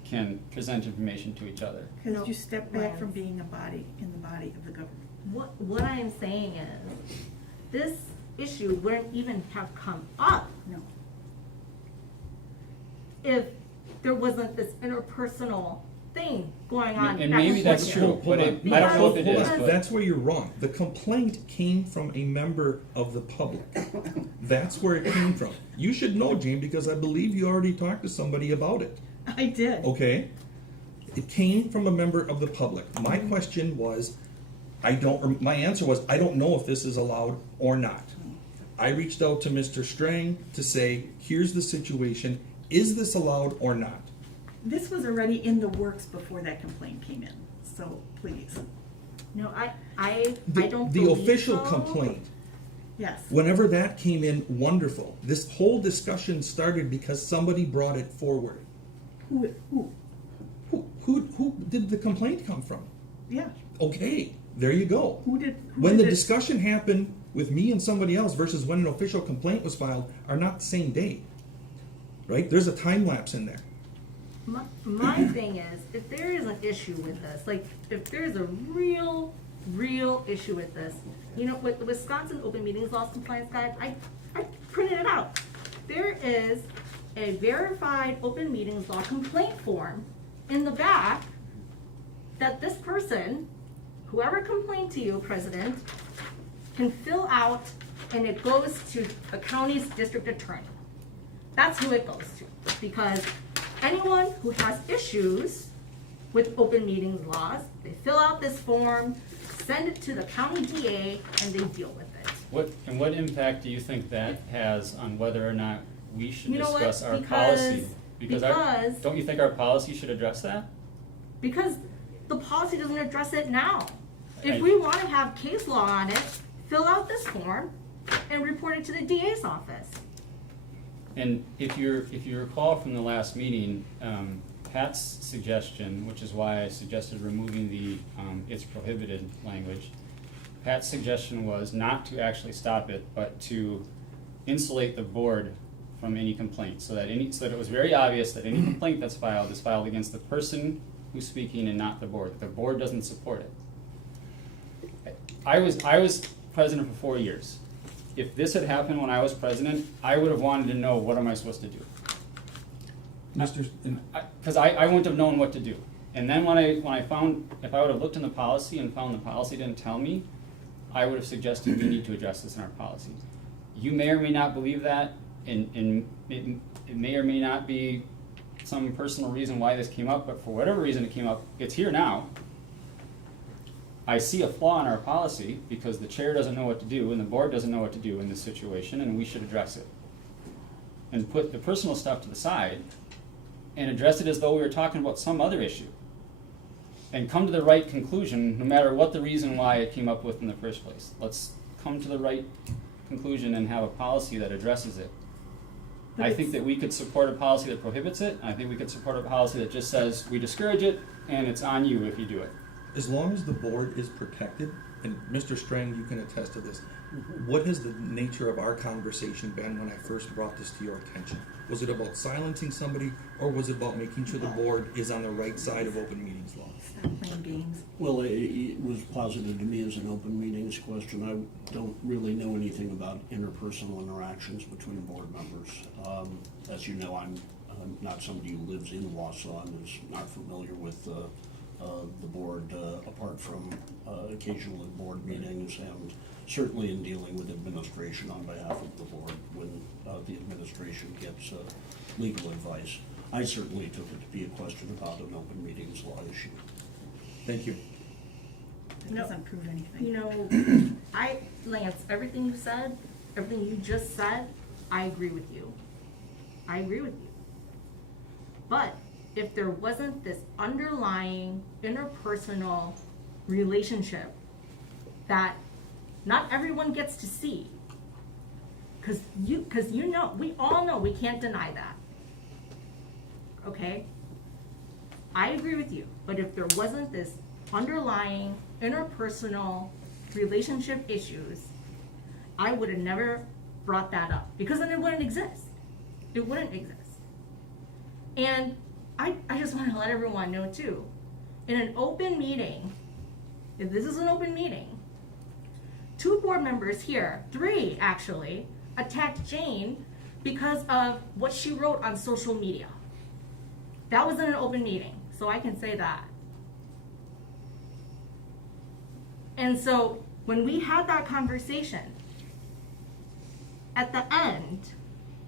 can present information to each other? Because you step back from being a body in the body of the government. What I am saying is, this issue wouldn't even have come up No. if there wasn't this interpersonal thing going on. And back maybe and that's forth. true, but I don't know if it is. Because- but- That's where you're wrong. The complaint came from a member of the public. That's where it came from. You should know, Jane, because I believe you already talked to somebody about it. I did. Okay? It came from a member of the public. My question was, my answer was, I don't know if this is allowed or not. I reached out to Mr. Strang to say, here's the situation, is this allowed or not? This was already in the works before that complaint came in, so please. No, I don't The believe official so. complaint, Yes. whenever that came in, wonderful. This whole discussion started because somebody brought it forward. Who? Who did the complaint come from? Yeah. Okay, there you go. Who When the did it- discussion happened with me and somebody else versus when an official complaint was filed are not the same day. Right? There's a time lapse in there. My thing is, if there is an issue with this, like, if there's a real issue with this, you know, with the Wisconsin Open Meetings Laws Compliance Guide, I printed it out. There is a verified open meetings law complaint form in the back that this person, whoever complained to you, President, can fill out, and it goes to the county's district attorney. That's who it goes to, because anyone who has issues with open meetings laws, they fill out this form, send it to the county DA, and they deal with it. What impact do you think that has on whether or not we should You know what? discuss our Because- policy? because- don't you think our policy should address that? Because the policy doesn't address it now. If I- we want to have case law on it, fill out this form and report it to the DA's office. And if you recall from the last meeting, Pat's suggestion, which is why I suggested removing the "it's prohibited" language, Pat's suggestion was not to actually stop it, but to insulate the board from any complaint, so that it was very obvious that any complaint that's filed is filed against the person who's speaking and not the board. The board doesn't support it. I was president for 4 years. If this had happened when I was president, I would have wanted to know, what am I supposed to do? Because I wouldn't have known what to do. And then when I found, if I would have looked in the policy and found the policy didn't tell me, I would have suggested we need to address this in our policy. You may or may not believe that, and it may or may not be some personal reason why this came up, but for whatever reason it came up, it's here now. I see a flaw in our policy because the chair doesn't know what to do and the board doesn't know what to do in this situation, and we should address it. And put the personal stuff to the side and address it as though we were talking about some other issue. And come to the right conclusion, no matter what the reason why it came up with in the first place. Let's come to the right conclusion and have a policy that addresses it. I think that we could support a policy that prohibits it. I think we could support a policy that just says we discourage it and it's on you if you do it. As long as the board is protected, and Mr. Strang, you can attest to this, what has the nature of our conversation been when I first brought this to your attention? Was it about silencing somebody, or was it about making sure the board is on the right side of open meetings law? Stop playing games. Well, it was posited to me as an open meetings question. I don't really know anything about interpersonal interactions between board members. As you know, I'm not somebody who lives in Wausau and is not familiar with the board, apart from occasional board meetings, and certainly in dealing with administration on behalf of the board when the administration gets legal advice. I certainly took it to be a question about an open meetings law issue. Thank you. It doesn't prove anything. You know, Lance, everything you said, everything you just said, I agree with you. I agree with you. But if there wasn't this underlying interpersonal relationship that not everyone gets to see, because you know, we all know, we can't deny that. Okay? I agree with you, but if there wasn't this underlying interpersonal relationship issues, I would have never brought that up, because then it wouldn't exist. It wouldn't exist. And I just want to let everyone know too, in an open meeting, if this is an open meeting, 2 board members here, 3 actually, attacked Jane because of what she wrote on social media. That was in an open meeting, so I can say that. And so when we had that conversation, at the end,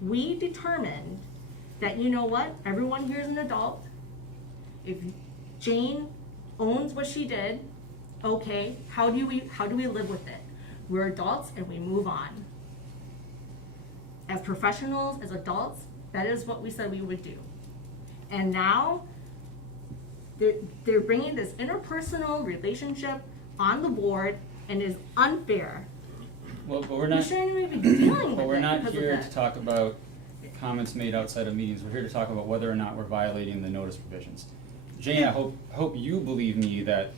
we determined that, you know what, everyone here is an adult. If Jane owns what she did, okay, how do we live with it? We're adults and we move on. As professionals, as adults, that is what we said we would do. And now they're bringing this interpersonal relationship on the board, and is unfair. Well, but we're not. You shouldn't even be dealing with But we're it not because of here that. to talk about comments made outside of meetings. We're here to talk about whether or not we're violating the notice provisions. Jane, I hope you believe me that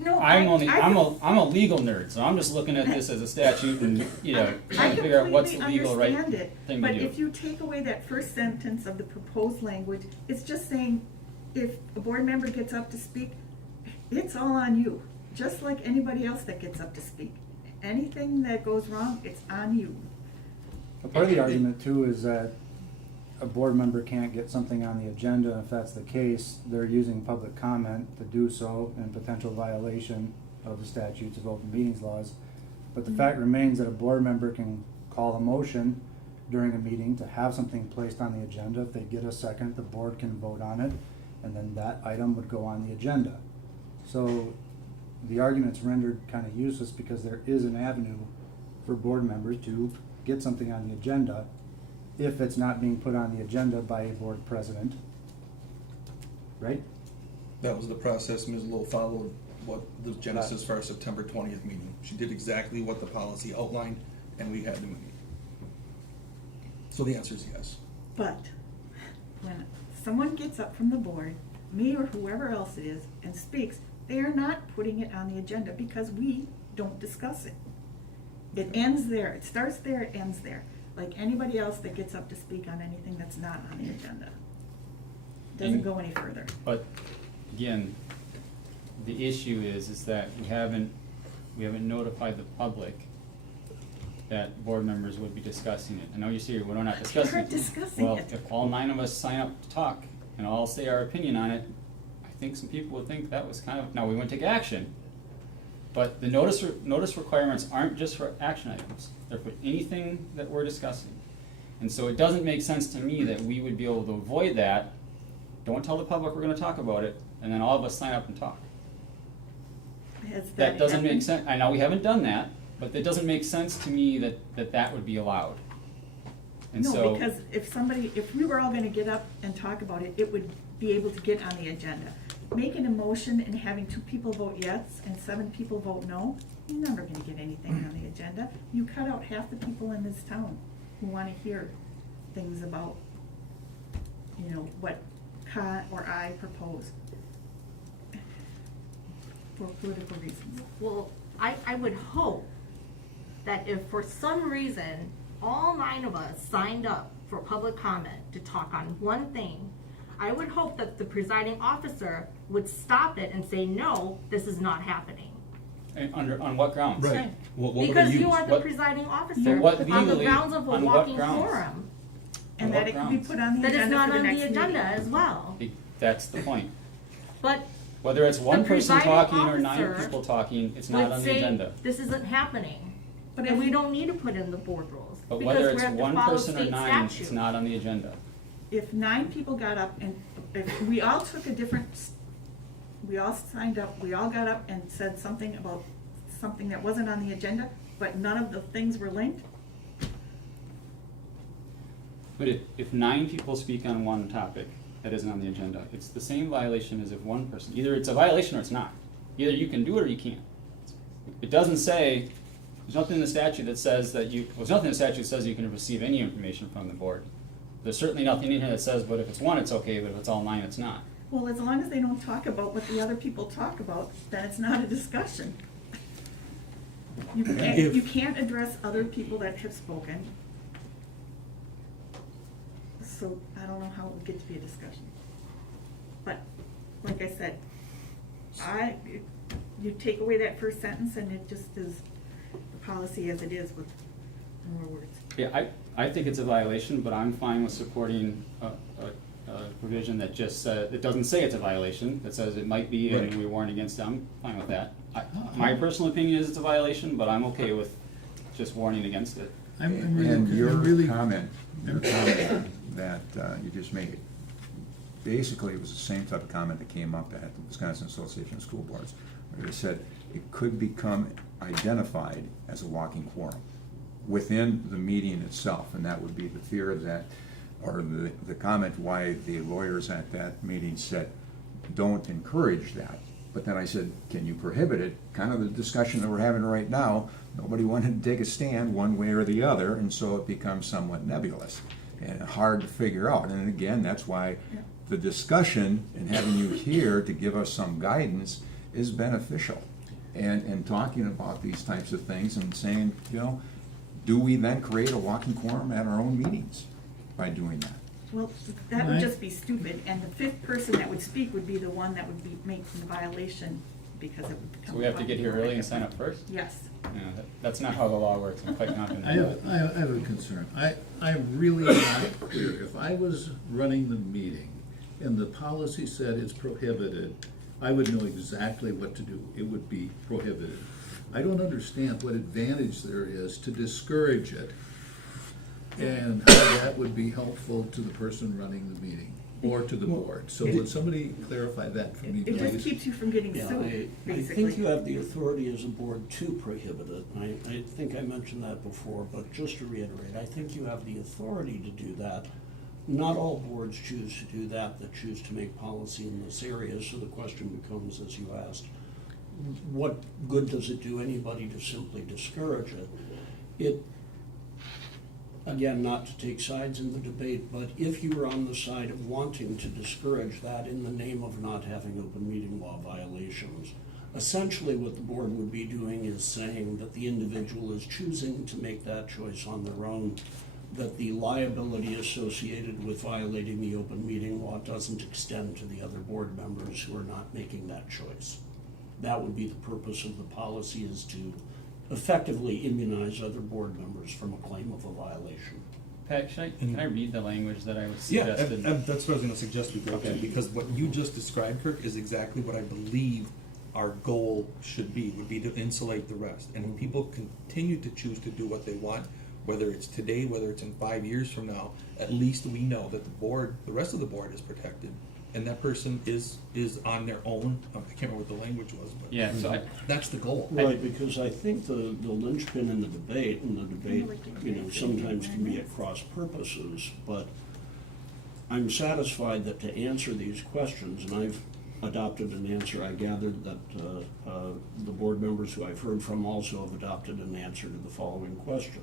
No, I'm a legal nerd, so I'm just looking at this as a statute and trying to figure out what's the legal right understand it, thing to but do. if you take away that first sentence of the proposed language, it's just saying, if a board member gets up to speak, it's all on you, just like anybody else that gets up to speak. Anything that goes wrong, it's on you. A part of the argument too is that a board member can't get something on the agenda. If that's the case, they're using public comment to do so in potential violation of the statutes of open meetings laws. But the fact remains that a board member can call a motion during a meeting to have something placed on the agenda. If they get a second, the board can vote on it, and then that item would go on the agenda. So the argument's rendered kind of useless because there is an avenue for board members to get something on the agenda if it's not being put on the agenda by a board president, right? That was the process Ms. Lowe followed, what the genesis for our September 20th meeting. She did exactly what the policy outlined, and we had the meeting. So the answer is yes. But when someone gets up from the board, me or whoever else it is, and speaks, they are not putting it on the agenda because we don't discuss it. It ends there. It starts there, it ends there. Like anybody else that gets up to speak on anything that's not on the agenda. Doesn't And- go any further. But again, the issue is that we haven't notified the public that board members would be discussing it. I know you say we're not discussing We're it. discussing Well, it. if all 9 of us sign up to talk and all say our opinion on it, I think some people would think that was kind of, now we wouldn't take action. But the notice requirements aren't just for action items. They're for anything that we're discussing. And so it doesn't make sense to me that we would be able to avoid that. Don't tell the public we're gonna talk about it, and then all of us sign up and talk. Has That doesn't make happened? sense. I know we haven't done that, but it doesn't make sense to me that would be allowed. And No, so, because if we were all gonna get up and talk about it, it would be able to get on the agenda. Making a motion and having 2 people vote yes and 7 people vote no, you're never gonna get anything on the agenda. You cut out half the people in this town who wanna hear things about, what Ka or I propose. For political reasons. Well, I would hope that if for some reason all 9 of us signed up for public comment to talk on one thing, I would hope that the presiding officer would stop it and say, no, this is not happening. and on what grounds? Right. What would they Because you use? are the What- presiding officer what on the legally- grounds of a on what walking grounds? forum. And On that what it can be grounds? put on the That is agenda not for the on the next meeting. agenda as well. That's the point. But Whether it's one The person presiding talking or 9 officer people talking, it's not would on the say, agenda. this isn't happening. But And if- we don't need to put in the board rules. But because whether we it's have to one follow person or state 9, statute. it's not on the agenda. If 9 people got up and if we all took we all signed up, we all got up and said something about something that wasn't on the agenda, but none of the things were linked, But if 9 people speak on one topic that isn't on the agenda, it's the same violation as if one person, either it's a violation or it's not. Either you can do it or you can't. It doesn't say, there's nothing in the statute that says there's nothing in the statute that says you can receive any information from the board. There's certainly nothing in here that says, but if it's 1, it's okay, but if it's all 9, it's not. well, as long as they don't talk about what the other people talk about, then it's not a discussion. If- You can't address other people that have spoken. So I don't know how it would get to be a discussion. But, like I said, you take away that first sentence and it just is the policy as it is with more words. Yeah, I think it's a violation, but I'm fine with supporting a provision that just it doesn't say it's a violation, that says it might be and Right. we warn against it. I'm fine with that. My personal opinion is it's a violation, but I'm okay with just warning against it. And your comment that you just made, basically it was the same type of comment that came up at the Wisconsin Association of School Boards, where they said it could become identified as a walking quorum within the meeting itself, and that would be the fear that, or the comment why the lawyers at that meeting said, don't encourage that. But then I said, can you prohibit it? Kind of the discussion that we're having right now, nobody wanted to take a stand one way or the other, and so it becomes somewhat nebulous and hard to figure out. And again, that's why the discussion and having you here to give us some guidance is beneficial. And talking about these types of things and saying, do we then create a walking quorum at our own meetings by doing that? Well, that would just be stupid, and the 5th person that would speak would be the one that would be making the violation because it would become. So we have to get here early and sign up first? Yes. Yeah, that's not how the law works. I'm quite confident. I have a concern. I'm really not clear. If I was running the meeting and the policy said it's prohibited, I would know exactly what to do. It would be prohibited. I don't understand what advantage there is to discourage it and how that would be helpful to the person running the meeting or to the board. So would somebody clarify that for me, It just please? keeps you from getting Yeah, sued, I basically. think you have the authority as a board to prohibit it. I think I mentioned that before, but just to reiterate, I think you have the authority to do that. Not all boards choose to do that choose to make policy in this area, so the question becomes, as you asked, what good does it do anybody to simply discourage it? again, not to take sides in the debate, but if you were on the side of wanting to discourage that in the name of not having open meeting law violations, essentially what the board would be doing is saying that the individual is choosing to make that choice on their own, that the liability associated with violating the open meeting law doesn't extend to the other board members who are not making that choice. That would be the purpose of the policy, is to effectively immunize other board members from a claim of a violation. Pat, can I read the language that I was Yeah, suggested? that's what I was gonna suggest we go to, Okay. because what you just described, Kirk, is exactly what I believe our goal should be, would be to insulate the rest. And when people continue to choose to do what they want, whether it's today, whether it's in 5 years from now, at least we know that the board, the rest of the board is protected. And that person is on their own, I can't remember what the language was, but Yeah, so that's the goal. Right, because I think the linchpin in the debate, sometimes can be at cross purposes, but I'm satisfied that to answer these questions, and I've adopted an answer, I gathered that the board members who I've heard from also have adopted an answer to the following question.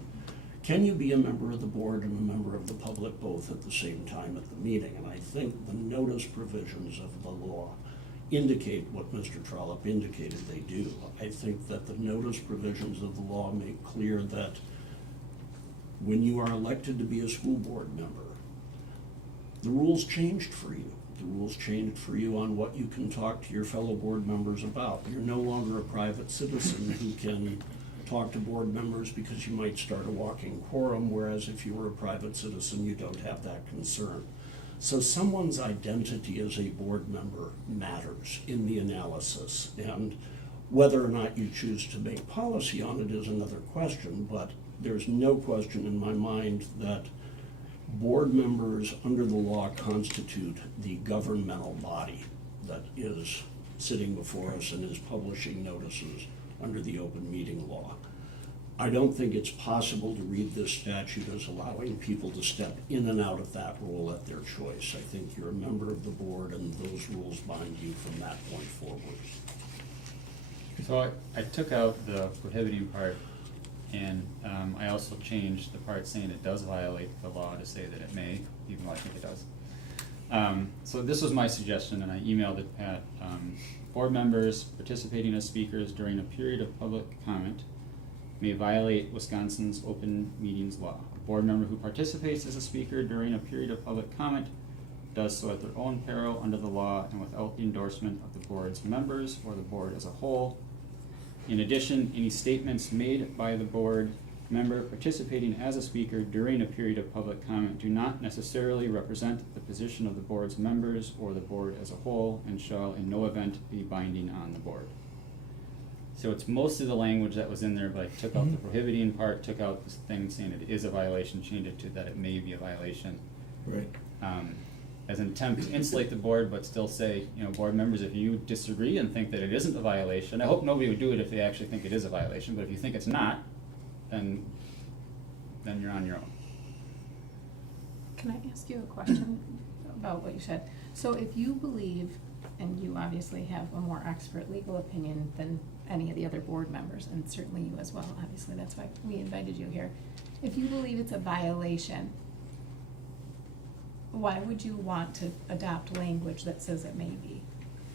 Can you be a member of the board and a member of the public both at the same time at the meeting? And I think the notice provisions of the law indicate what Mr. Trollope indicated they do. I think that the notice provisions of the law make clear that when you are elected to be a school board member, the rules changed for you. The rules changed for you on what you can talk to your fellow board members about. You're no longer a private citizen who can talk to board members because you might start a walking quorum, whereas if you were a private citizen, you don't have that concern. So someone's identity as a board member matters in the analysis, and whether or not you choose to make policy on it is another question, but there's no question in my mind that board members under the law constitute the governmental body that is sitting before us and is publishing notices under the open meeting law. I don't think it's possible to read this statute as allowing people to step in and out of that role at their choice. I think you're a member of the board and those rules bind you from that point forward. So I took out the prohibiting part, and I also changed the part saying it does violate the law to say that it may, even though I think it does. So this was my suggestion, and I emailed it, Pat. Board members participating as speakers during a period of public comment may violate Wisconsin's open meetings law. A board member who participates as a speaker during a period of public comment does so at their own peril under the law and without the endorsement of the board's members or the board as a whole. In addition, any statements made by the board member participating as a speaker during a period of public comment do not necessarily represent the position of the board's members or the board as a whole and shall in no event be binding on the board. So it's mostly the language that was in there, but I took out the prohibiting part, took out this thing saying it is a violation, changed it to that it may be a violation. Right. As an attempt to insulate the board, but still say, board members, if you disagree and think that it isn't a violation, I hope nobody would do it if they actually think it is a violation, but if you think it's not, then you're on your own. Can I ask you a question about what you said? So if you believe, and you obviously have a more expert legal opinion than any of the other board members, and certainly you as well, obviously, that's why we invited you here. If you believe it's a violation, why would you want to adopt language that says it may be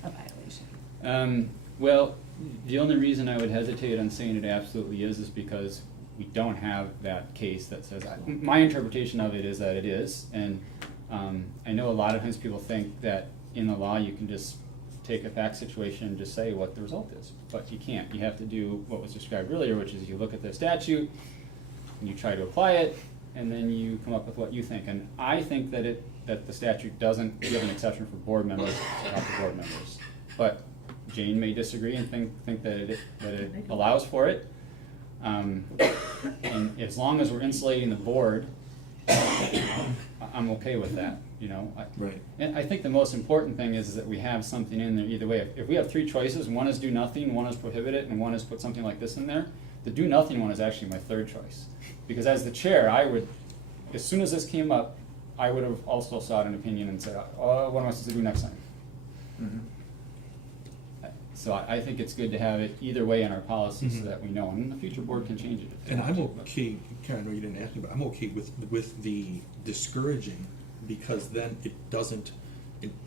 a violation? Well, the only reason I would hesitate on saying it absolutely is because we don't have that case that says, my interpretation of it is that it is, and I know a lot of times people think that in the law you can just take a fact situation and just say what the result is, but you can't. You have to do what was described earlier, which is you look at the statute, and you try to apply it, and then you come up with what you think. And I think that the statute doesn't give an exception for board members to talk to board members, but Jane may disagree and think that it allows for it. And as long as we're insulating the board, I'm okay with that, Right. And I think the most important thing is that we have something in there either way. If we have three choices, one is do nothing, one is prohibit it, and one is put something like this in there, the do nothing one is actually my third choice. Because as the chair, I would, as soon as this came up, I would have also sought an opinion and said, what am I supposed to do next time? So I think it's good to have it either way in our policy so Mhm. that we know, and the future board can change it. if they And I'm want to, but- okay, Karen, I know you didn't ask me, but I'm okay with the discouraging, because then it doesn't,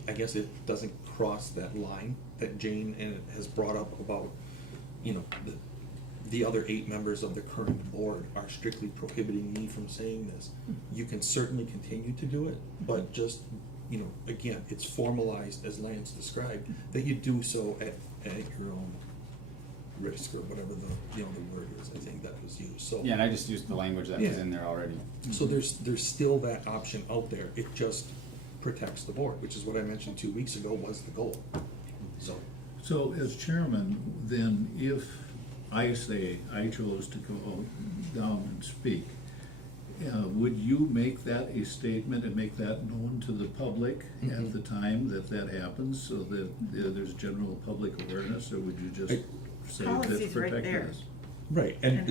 I guess it doesn't cross that line that Jane has brought up about, you know, the other 8 members of the current board are strictly prohibiting me from saying this. You can certainly continue to do it, but just, you know, again, it's formalized, as Lance described, that you do so at your own risk, or whatever the word is, I think that was used, so. Yeah, and I just used the language that was Yeah. in there already. So there's still that option out there, it just protects the board, which is what I mentioned 2 weeks ago was the goal, so. So as chairman, then if I say I chose to go down and speak, would you make that a statement and make that known to the public at the time that that happens, so that there's general public awareness, or would you just say this Policy's right protected there. us? Right, and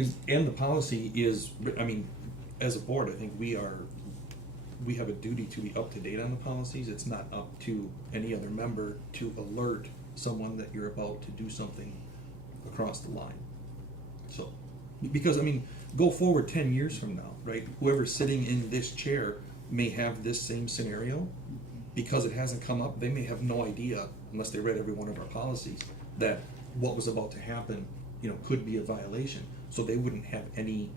the policy is, I mean, as a board, I think we have a duty to be up to date on the policies. It's not up to any other member to alert someone that you're about to do something across the line. So, because, I mean, go forward 10 years from now, right? Whoever's sitting in this chair may have this same scenario. Because it hasn't come up, they may have no idea, unless they read every one of our policies, that what was about to happen, you know, could be a violation. So they wouldn't have any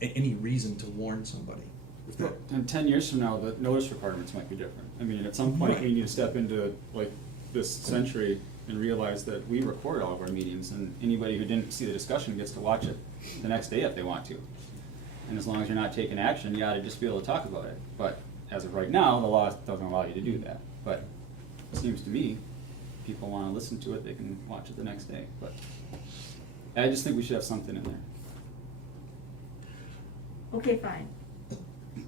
reason to warn somebody. If that, And 10 years from now, the notice requirements might be different. I mean, at some point, Right. we need to step into, like, this century and realize that we record all of our meetings, and anybody who didn't see the discussion gets to watch it the next day if they want to. And as long as you're not taking action, you ought to just be able to talk about it. But as of right now, the law doesn't allow you to do that. But it seems to me, people want to listen to it, they can watch it the next day. But I just think we should have something in there. Okay, fine.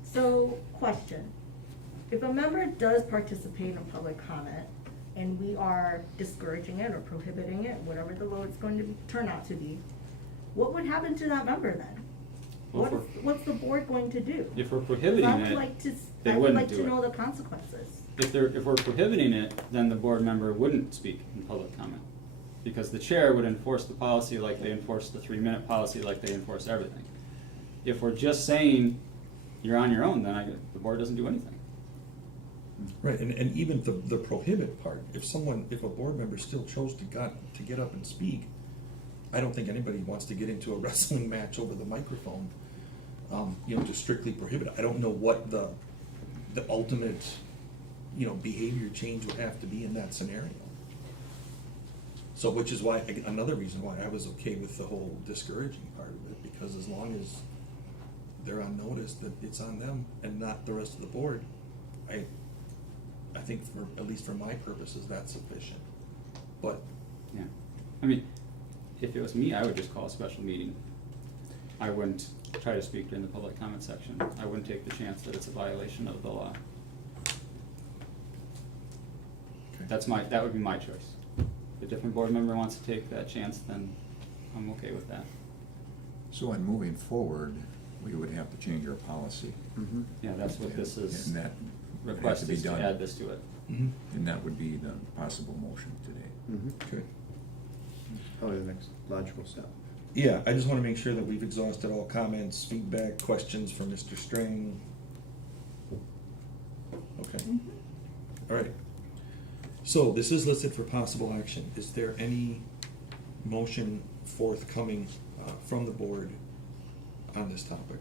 So, question. If a member does participate in public comment, and we are discouraging it or prohibiting it, whatever the vote's going to turn out to be, what would happen to that member then? Well, What's the board going to do? If we're prohibiting I would it, like to, they I would wouldn't like do to it. know the consequences. If we're prohibiting it, then the board member wouldn't speak in public comment. Because the chair would enforce the policy like they enforce the 3-minute policy, like they enforce everything. If we're just saying, you're on your own, then the board doesn't do anything. right, and even the prohibit part, if a board member still chose to get up and speak, I don't think anybody wants to get into a wrestling match over the microphone, you know, to strictly prohibit it. I don't know what the ultimate, you know, behavior change would have to be in that scenario. So, which is why, another reason why I was okay with the whole discouraging part of it, because as long as they're on notice that it's on them and not the rest of the board, I think at least for my purposes, that's sufficient. But, Yeah. I mean, if it was me, I would just call a special meeting. I wouldn't try to speak during the public comment section. I wouldn't take the chance that it's a violation of the law. That would be my choice. If a different board member wants to take that chance, then I'm okay with that. So in moving forward, we would have to change our policy. Yeah, that's what this is. And that would have Request to be is to done. add this to it. And that would be the possible motion today. okay. Probably the next logical step. Yeah, I just wanna make sure that we've exhausted all comments, feedback, questions from Mr. Strang. Okay. All right. So this is listed for possible action. Is there any motion forthcoming from the board on this topic?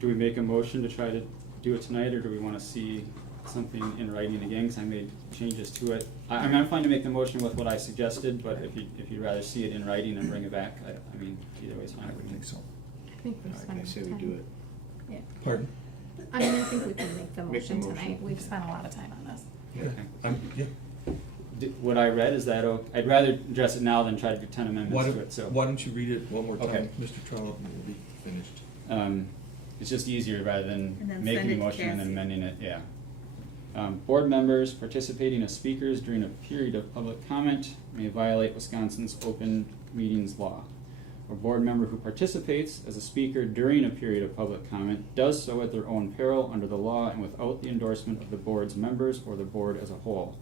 Do we make a motion to try to do it tonight, or do we wanna see something in writing again, because I made changes to it? I mean, I'm fine to make the motion with what I suggested, but if you'd rather see it in writing and bring it back, I mean, either way is fine I with would me. think so. I think we've spent I say we time. do it. Yeah. Pardon? I mean, I think we can make the Make the motion motion. tonight. We've spent a lot of time on this. Yeah. Yeah. What I read, is that I'd rather address it now than try to do 10 amendments to it, so. Why don't you read it one more time, Okay. Mr. Trollope, and we'll be finished. It's just easier rather And than then making send a it to motion and then Cassie. amending it, yeah. Board members participating as speakers during a period of public comment may violate Wisconsin's open meetings law. A board member who participates as a speaker during a period of public comment does so at their own peril under the law and without the endorsement of the board's members or the board as a whole.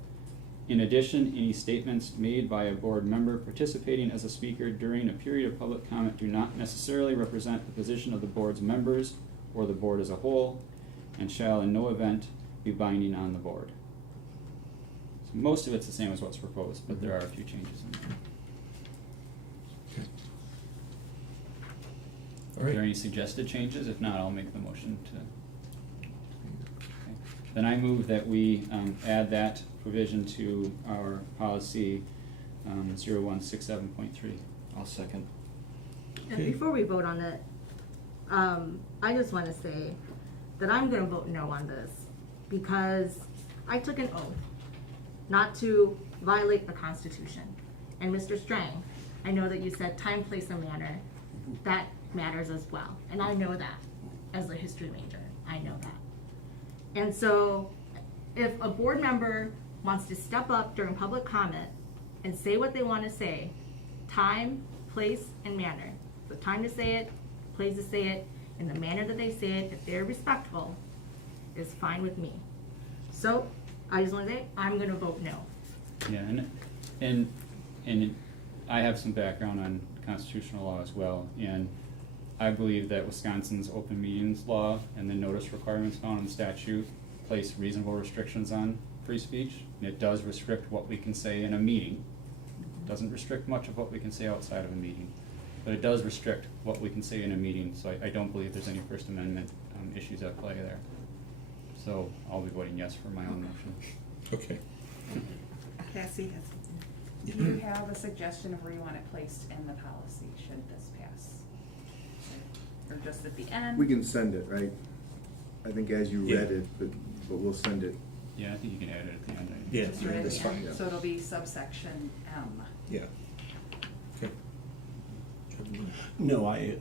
In addition, any statements made by a board member participating as a speaker during a period of public comment do not necessarily represent the position of the board's members or the board as a whole, and shall in no event be binding on the board. So most of it's the same as what's proposed, but there are a few changes in there. All Are there right, any suggested changes? If not, I'll make the motion to. Okay. Then I move that we add that provision to our policy 0167.3. I'll second. And Okay. before we vote on it, I just want to say that I'm going to vote no on this because I took an oath not to violate the Constitution. And Mr. Strang, I know that you said time, place, and manner. That matters as well. And I know that as a history major. I know that. And so if a board member wants to step up during public comment and say what they want to say, time, place, and manner. The time to say it, place to say it, in the manner that they say it, if they're respectful, is fine with me. So I just want to say, I'm going to vote no. Yeah, and I have some background on constitutional law as well, and I believe that Wisconsin's open meetings law and the notice requirements found in the statute place reasonable restrictions on free speech. And it does restrict what we can say in a meeting. It doesn't restrict much of what we can say outside of a meeting, but it does restrict what we can say in a meeting, so I don't believe there's any First Amendment issues at play there. So I'll be voting yes for my own motion. okay. Cassie has. Do you have a suggestion of where you want it placed in the policy, should this pass? Or just at the end? We can send it, right? I think as you read it, but we'll send it. Yeah, I think you can add it at the end. Yeah, Just right at that's the fine. end, so it'll be subsection M. Yeah. Okay. No, I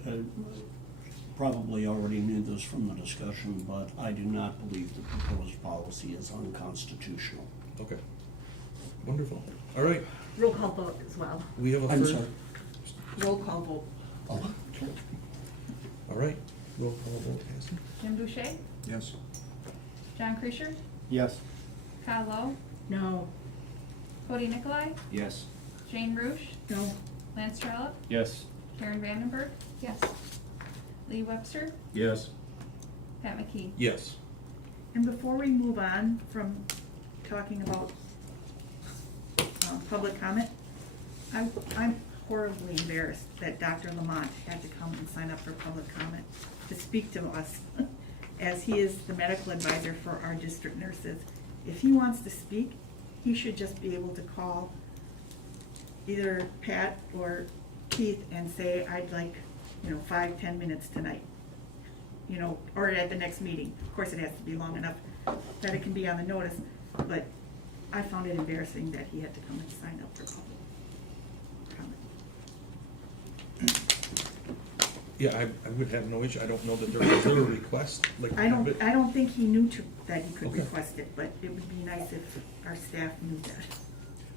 probably already knew this from the discussion, but I do not believe the proposed policy is unconstitutional. Okay. Wonderful. All right, Roll call vote as well. we have a I'm third. sorry. Roll call vote. Oh, okay. All right, roll call vote, Cassie. Jim Boucher, Yes. John Kreischer, Yes. Kyle Lowe, No. Cody Nicolai, Yes. Jane Rouge, No. Lance Trella, Yes. Karen Vandenberg, Yes. Lee Webster, Yes. Pat McKee. Yes. And before we move on from talking about public comment, I'm horribly embarrassed that Dr. Lamont had to come and sign up for public comment to speak to us, as he is the medical advisor for our district nurses. If he wants to speak, he should just be able to call either Pat or Keith and say, I'd like, 5-10 minutes tonight, or at the next meeting. Of course, it has to be long enough that it can be on the notice, but I found it embarrassing that he had to come and sign up for public comment. Yeah, I would have no issue. I don't know that there was a request, like. I but- don't think he knew that he could Okay. request it, but it would be nice if our staff knew that.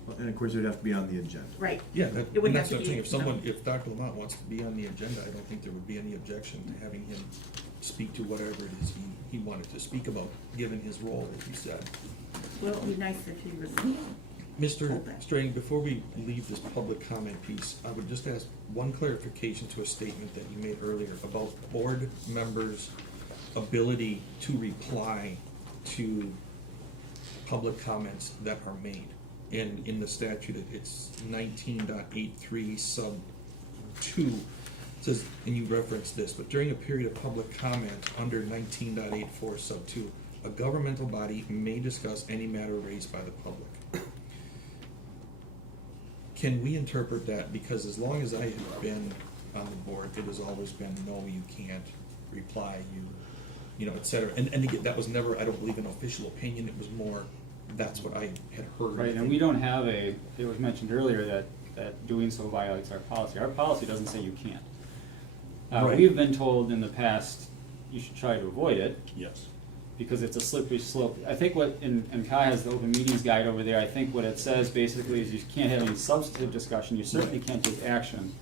Well, and of course, it'd have to be on the agenda. Right. Yeah, that, It would and have that's what to I'm be, saying. If Dr. Lamont wants to be on the agenda, I don't think there would be any objection to having him speak to whatever it is he wanted to speak about, given his role, as he said. Well, it would be nice if he was. Mr. Strang, before we leave this public comment piece, I would just ask one clarification to a statement that you made earlier about board members' ability to reply to public comments that are made. And in the statute, it's 19.83 sub 2. It says, and you referenced this, but during a period of public comment under 19.84 sub 2, a governmental body may discuss any matter raised by the public. Can we interpret that? Because as long as I have been on the board, it has always been, no, you can't reply, et cetera. And again, that was never, I don't believe, an official opinion. It was more, that's what I had heard. Right, and we don't have it was mentioned earlier that doing so violates our policy. Our policy doesn't say you can't. Right. We've been told in the past, you should try to avoid it. Yes. Because it's a slippery slope. I think and Kai has the open meetings guide over there, I think what it says basically is you can't have any substantive discussion, you certainly can't take action.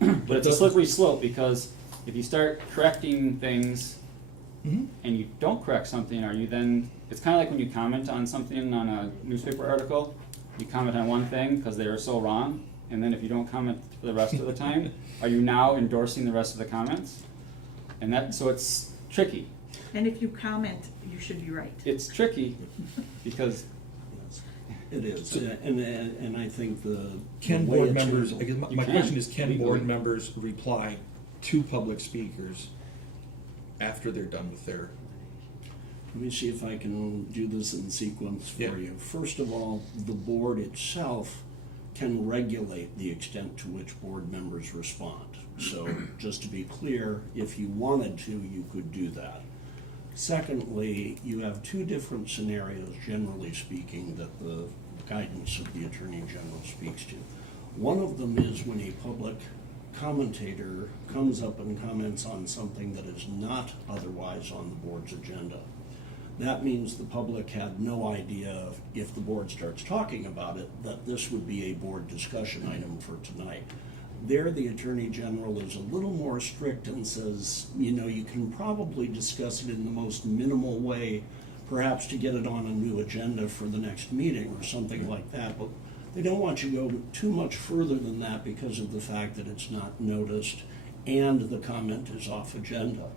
But it's a slippery slope, because if you start correcting things and you don't correct something, it's kinda like when you comment on something on a newspaper article, you comment on one thing because they were so wrong, and then if you don't comment for the rest of the time, are you now endorsing the rest of the comments? And that, so it's tricky. And if you comment, you should be right. It's tricky because Yes, it is, and I think Can the way board it's members, handled- I guess You my can, question is, can board legally. members reply to public speakers after they're done with their, Let me see if I can do this in sequence for Yeah. you. First of all, the board itself can regulate the extent to which board members respond. So just to be clear, if you wanted to, you could do that. Secondly, you have two different scenarios, generally speaking, that the guidance of the Attorney General speaks to. One of them is when a public commentator comes up and comments on something that is not otherwise on the board's agenda. That means the public had no idea, if the board starts talking about it, that this would be a board discussion item for tonight. There, the Attorney General is a little more strict and says, you know, you can probably discuss it in the most minimal way, perhaps to get it on a new agenda for the next meeting or something like that, but they don't want you to go too much further than that because of the fact that it's not noticed and the comment is off agenda.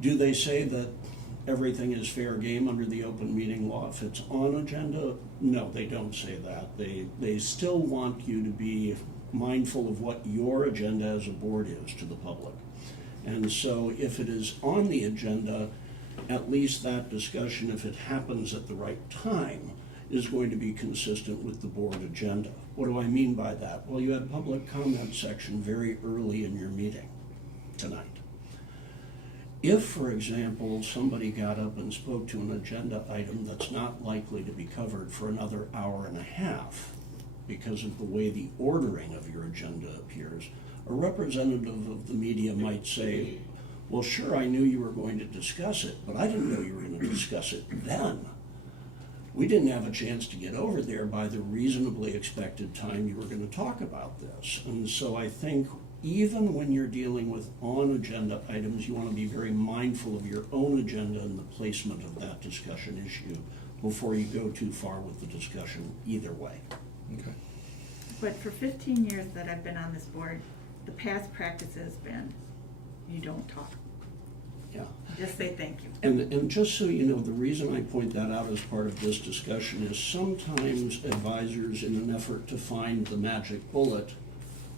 Do they say that everything is fair game under the open meeting law if it's on agenda? No, they don't say that. They still want you to be mindful of what your agenda as a board is to the public. And so if it is on the agenda, at least that discussion, if it happens at the right time, is going to be consistent with the board agenda. What do I mean by that? Well, you had public comment section very early in your meeting tonight. If, for example, somebody got up and spoke to an agenda item that's not likely to be covered for another hour and a half because of the way the ordering of your agenda appears, a representative of the media might say, well, sure, I knew you were going to discuss it, but I didn't know you were going to discuss it then. We didn't have a chance to get over there by the reasonably expected time you were going to talk about this. And so I think even when you're dealing with on-agenda items, you want to be very mindful of your own agenda and the placement of that discussion issue before you go too far with the discussion either way. okay. But for 15 years that I've been on this board, the past practice has been, you don't talk. Yeah. Just say thank you. And just so you know, the reason I point that out as part of this discussion is sometimes advisors, in an effort to find the magic bullet,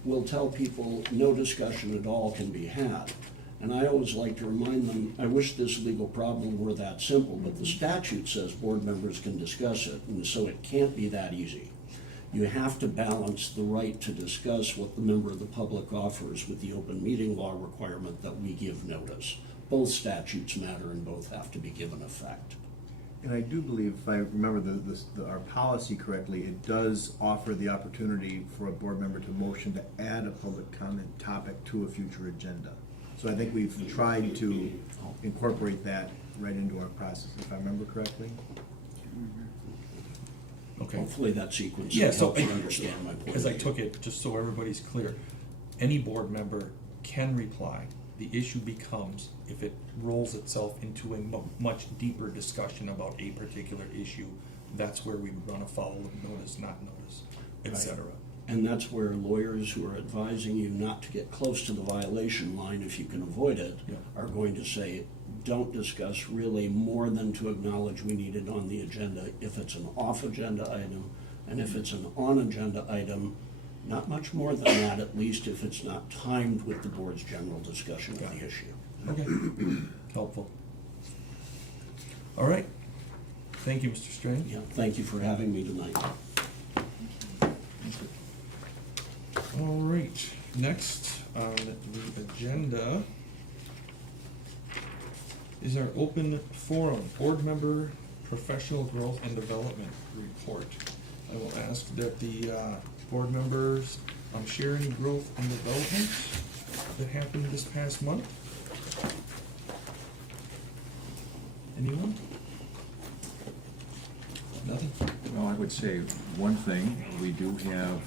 will tell people no discussion at all can be had. And I always like to remind them, I wish this legal problem were that simple, but the statute says board members can discuss it, and so it can't be that easy. You have to balance the right to discuss what the member of the public offers with the open meeting law requirement that we give notice. Both statutes matter and both have to be given effect. And I do believe, if I remember our policy correctly, it does offer the opportunity for a board member to motion to add a public comment topic to a future agenda. So I think we've tried to incorporate that right into our process, if I remember correctly. Okay. Hopefully that sequence Yeah, so helps you understand my point. as I took it, just so everybody's clear, any board member can reply. The issue becomes if it rolls itself into a much deeper discussion about a particular issue, that's where we would run afoul of notice, not notice, etc. And that's where lawyers who are advising you not to get close to the violation line if you can avoid it Yeah. are going to say, don't discuss really more than to acknowledge we need it on the agenda if it's an off-agenda item, and if it's an on-agenda item, not much more than that, at least if it's not timed with the board's general discussion of the issue. Okay, helpful. All right, thank you, Mr. Strain. Yeah, thank you for having me tonight. All right, next on the agenda is our open forum, board member professional growth and development report. I will ask that the board members share any growth and development that happened this past month. Anyone? Nothing? Well, I would say one thing, we do have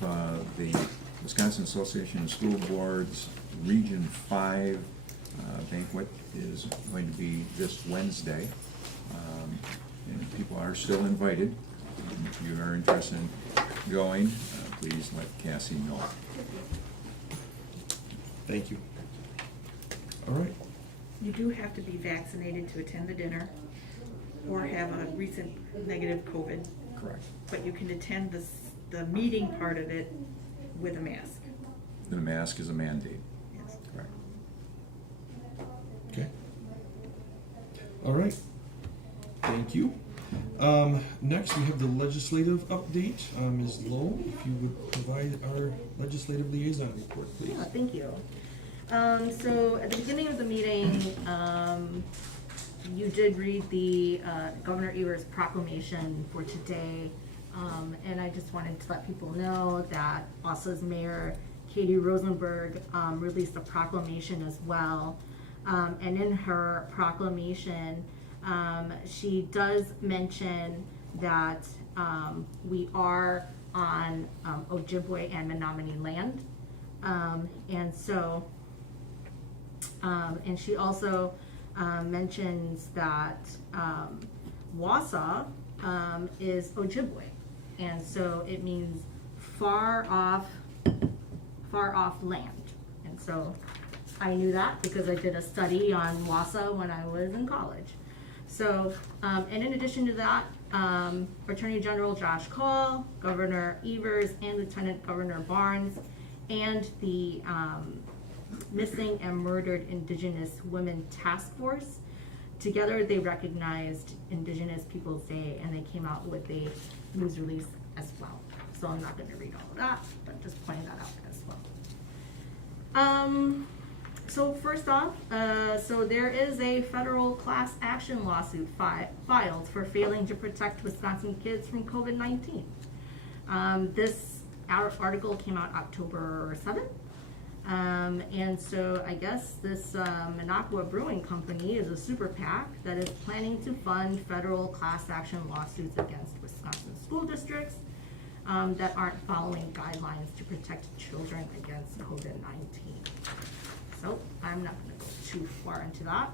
the Wisconsin Association of School Boards Region 5 banquet is going to be this Wednesday. And people are still invited. If you are interested in going, please let Cassie know. Thank you. All right. You do have to be vaccinated to attend the dinner or have a recent negative COVID. Correct. But you can attend the meeting part of it with a mask. The mask is a mandate. Yes. Correct. Okay. All right. Thank you. Next, we have the legislative update. Ms. Lowe, if you would provide our legislative liaison report, please. Yeah, thank you. So at the beginning of the meeting, you did read the Governor Evers' proclamation for today. And I just wanted to let people know that Wausau's Mayor Katie Rosenberg released a proclamation as well. And in her proclamation, she does mention that we are on Ojibwe and Menominee land. And so, and she also mentions that Wausau is Ojibwe. And so it means far off land. And so I knew that because I did a study on Wausau when I was in college. So, and in addition to that, Attorney General Josh Call, Governor Evers, and Lieutenant Governor Barnes, and the Missing and Murdered Indigenous Women Task Force, together they recognized Indigenous Peoples Day, and they came out with a news release as well. So I'm not going to read all of that, but just pointing that out as well. So first off, so there is a federal class action lawsuit filed for failing to protect Wisconsin kids from COVID-19. This article came out October 7th. And so I guess this Minocqua Brewing Company is a super PAC that is planning to fund federal class action lawsuits against Wisconsin school districts that aren't following guidelines to protect children against COVID-19. So I'm not going to go too far into that.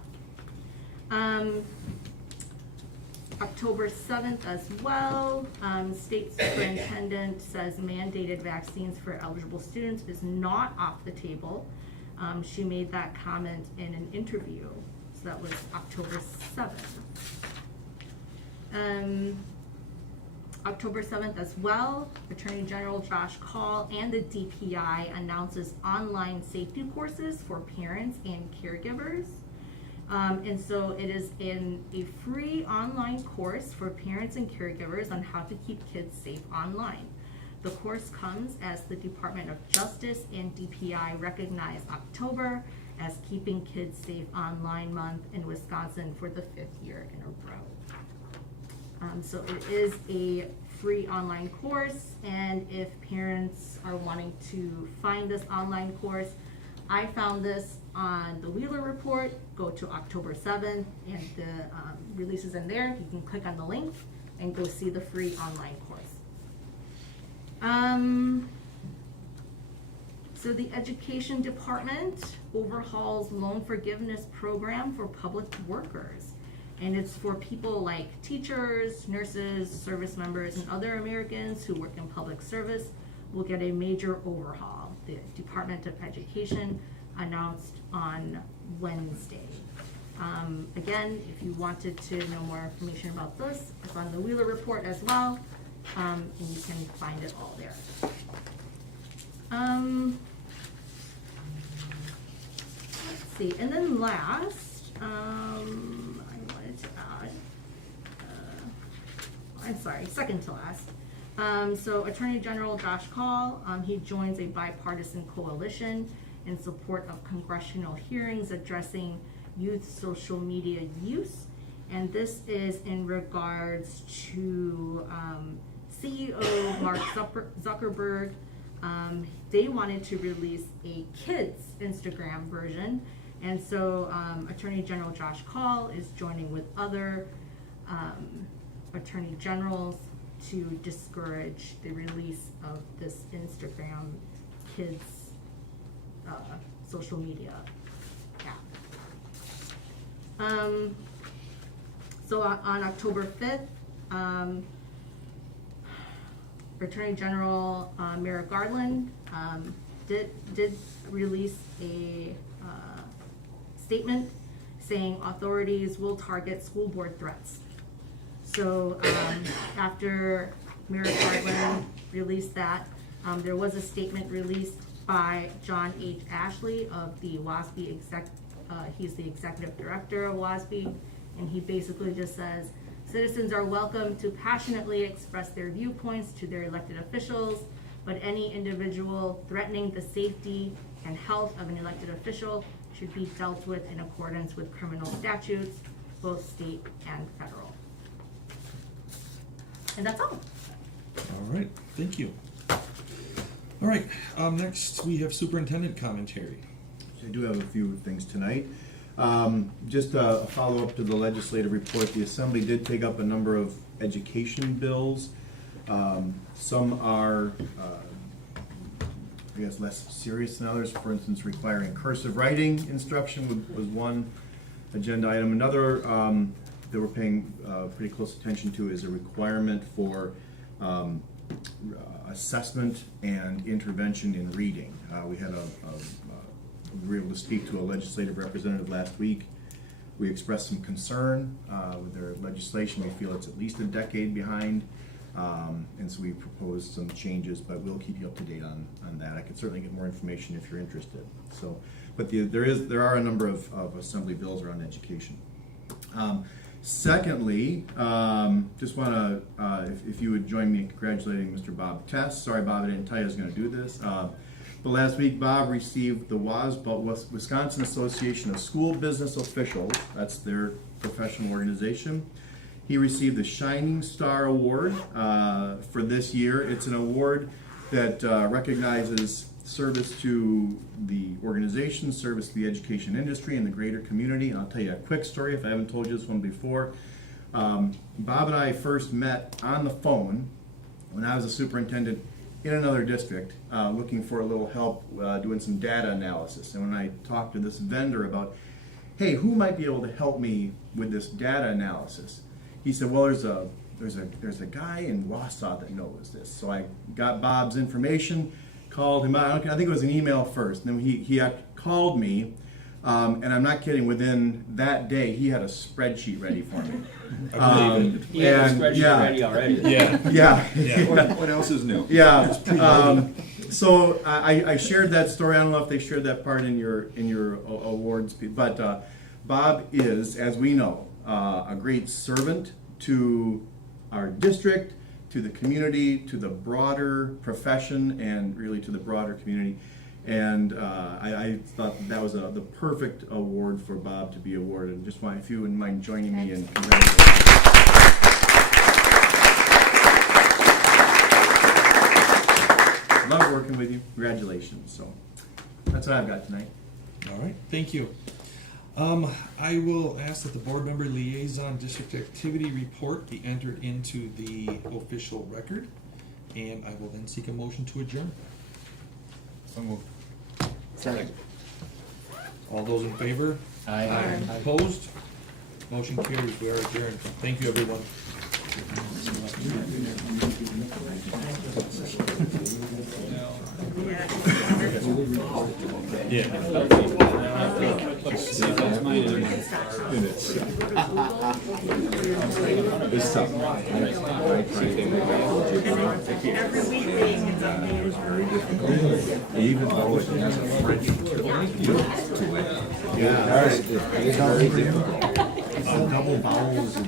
October 7th as well, State Superintendent says mandated vaccines for eligible students is not off the table. She made that comment in an interview, so that was October 7th. October 7th as well, Attorney General Josh Call and the DPI announces online safety courses for parents and caregivers. And so it is in a free online course for parents and caregivers on how to keep kids safe online. The course comes as the Department of Justice and DPI recognize October as Keeping Kids Safe Online Month in Wisconsin for the 5th year in a row. So it is a free online course, and if parents are wanting to find this online course, I found this on the Wheeler Report. Go to October 7th, and the release is in there. You can click on the link and go see the free online course. So the Education Department overhauls loan forgiveness program for public workers. And it's for people like teachers, nurses, service members, and other Americans who work in public service will get a major overhaul. The Department of Education announced on Wednesday. Again, if you wanted to know more information about this, it's on the Wheeler Report as well, and you can find it all there. Let's see, and then last, I wanted to add, I'm sorry, second to last. So Attorney General Josh Call, he joins a bipartisan coalition in support of congressional hearings addressing youth social media use. And this is in regards to CEO Mark Zuckerberg. They wanted to release a kids Instagram version. And so Attorney General Josh Call is joining with other attorney generals to discourage the release of this Instagram kids social media app. So on October 5th, Attorney General Merrick Garland did release a statement saying authorities will target school board threats. So after Merrick Garland released that, there was a statement released by John H. Ashley of the WASB he's the executive director of WASB, and he basically just says, citizens are welcome to passionately express their viewpoints to their elected officials, but any individual threatening the safety and health of an elected official should be dealt with in accordance with criminal statutes, both state and federal. And that's all. All right, thank you. All right, next we have superintendent commentary. I do have a few things tonight. Just a follow-up to the legislative report. The Assembly did take up a number of education bills. Some are, I guess, less serious than others. For instance, requiring cursive writing instruction was one agenda item. Another that we're paying pretty close attention to is a requirement for assessment and intervention in reading. We were able to speak to a legislative representative last week. We expressed some concern with their legislation. We feel it's at least a decade behind, and so we proposed some changes, but we'll keep you up to date on that. I could certainly get more information if you're interested. So, but there are a number of Assembly bills around education. Secondly, just want to, if you would join me in congratulating Mr. Bob Tess. Sorry, Bob, I didn't tell you I was going to do this. But last week, Bob received the WASB, Wisconsin Association of School Business Officials. That's their professional organization. He received the Shining Star Award for this year. It's an award that recognizes service to the organization, service to the education industry and the greater community. And I'll tell you a quick story if I haven't told you this one before. Bob and I first met on the phone when I was a superintendent in another district, looking for a little help doing some data analysis. And when I talked to this vendor about, hey, who might be able to help me with this data analysis? He said, well, there's a guy in Wausau that knows this. So I got Bob's information, called him out. I think it was an email first. And then he called me, and I'm not kidding, within that day, he had a spreadsheet ready for me. He had a spreadsheet ready already. Yeah. What else is new? Yeah. So I shared that story. I don't know if they shared that part in your awards, but Bob is, as we know, a great servant to our district, to the community, to the broader profession, and really to the broader community. And I thought that was the perfect award for Bob to be awarded. Just want, if you wouldn't mind joining me in congratulations. Love working with you. Congratulations. So that's what I've got tonight. All right, thank you. I will ask that the board member liaison district activity report be entered into the official record, and I will then seek a motion to adjourn. So moved. Second. All those in favor? Aye. Opposed? Motion carries. We are adjourned. Thank you, everyone. Yeah. It's tough. Even though it has a French to it. Yeah. It's very difficult. Double vowels and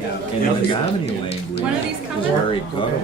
And in the Menominee language, One of these it's coming? very guttural.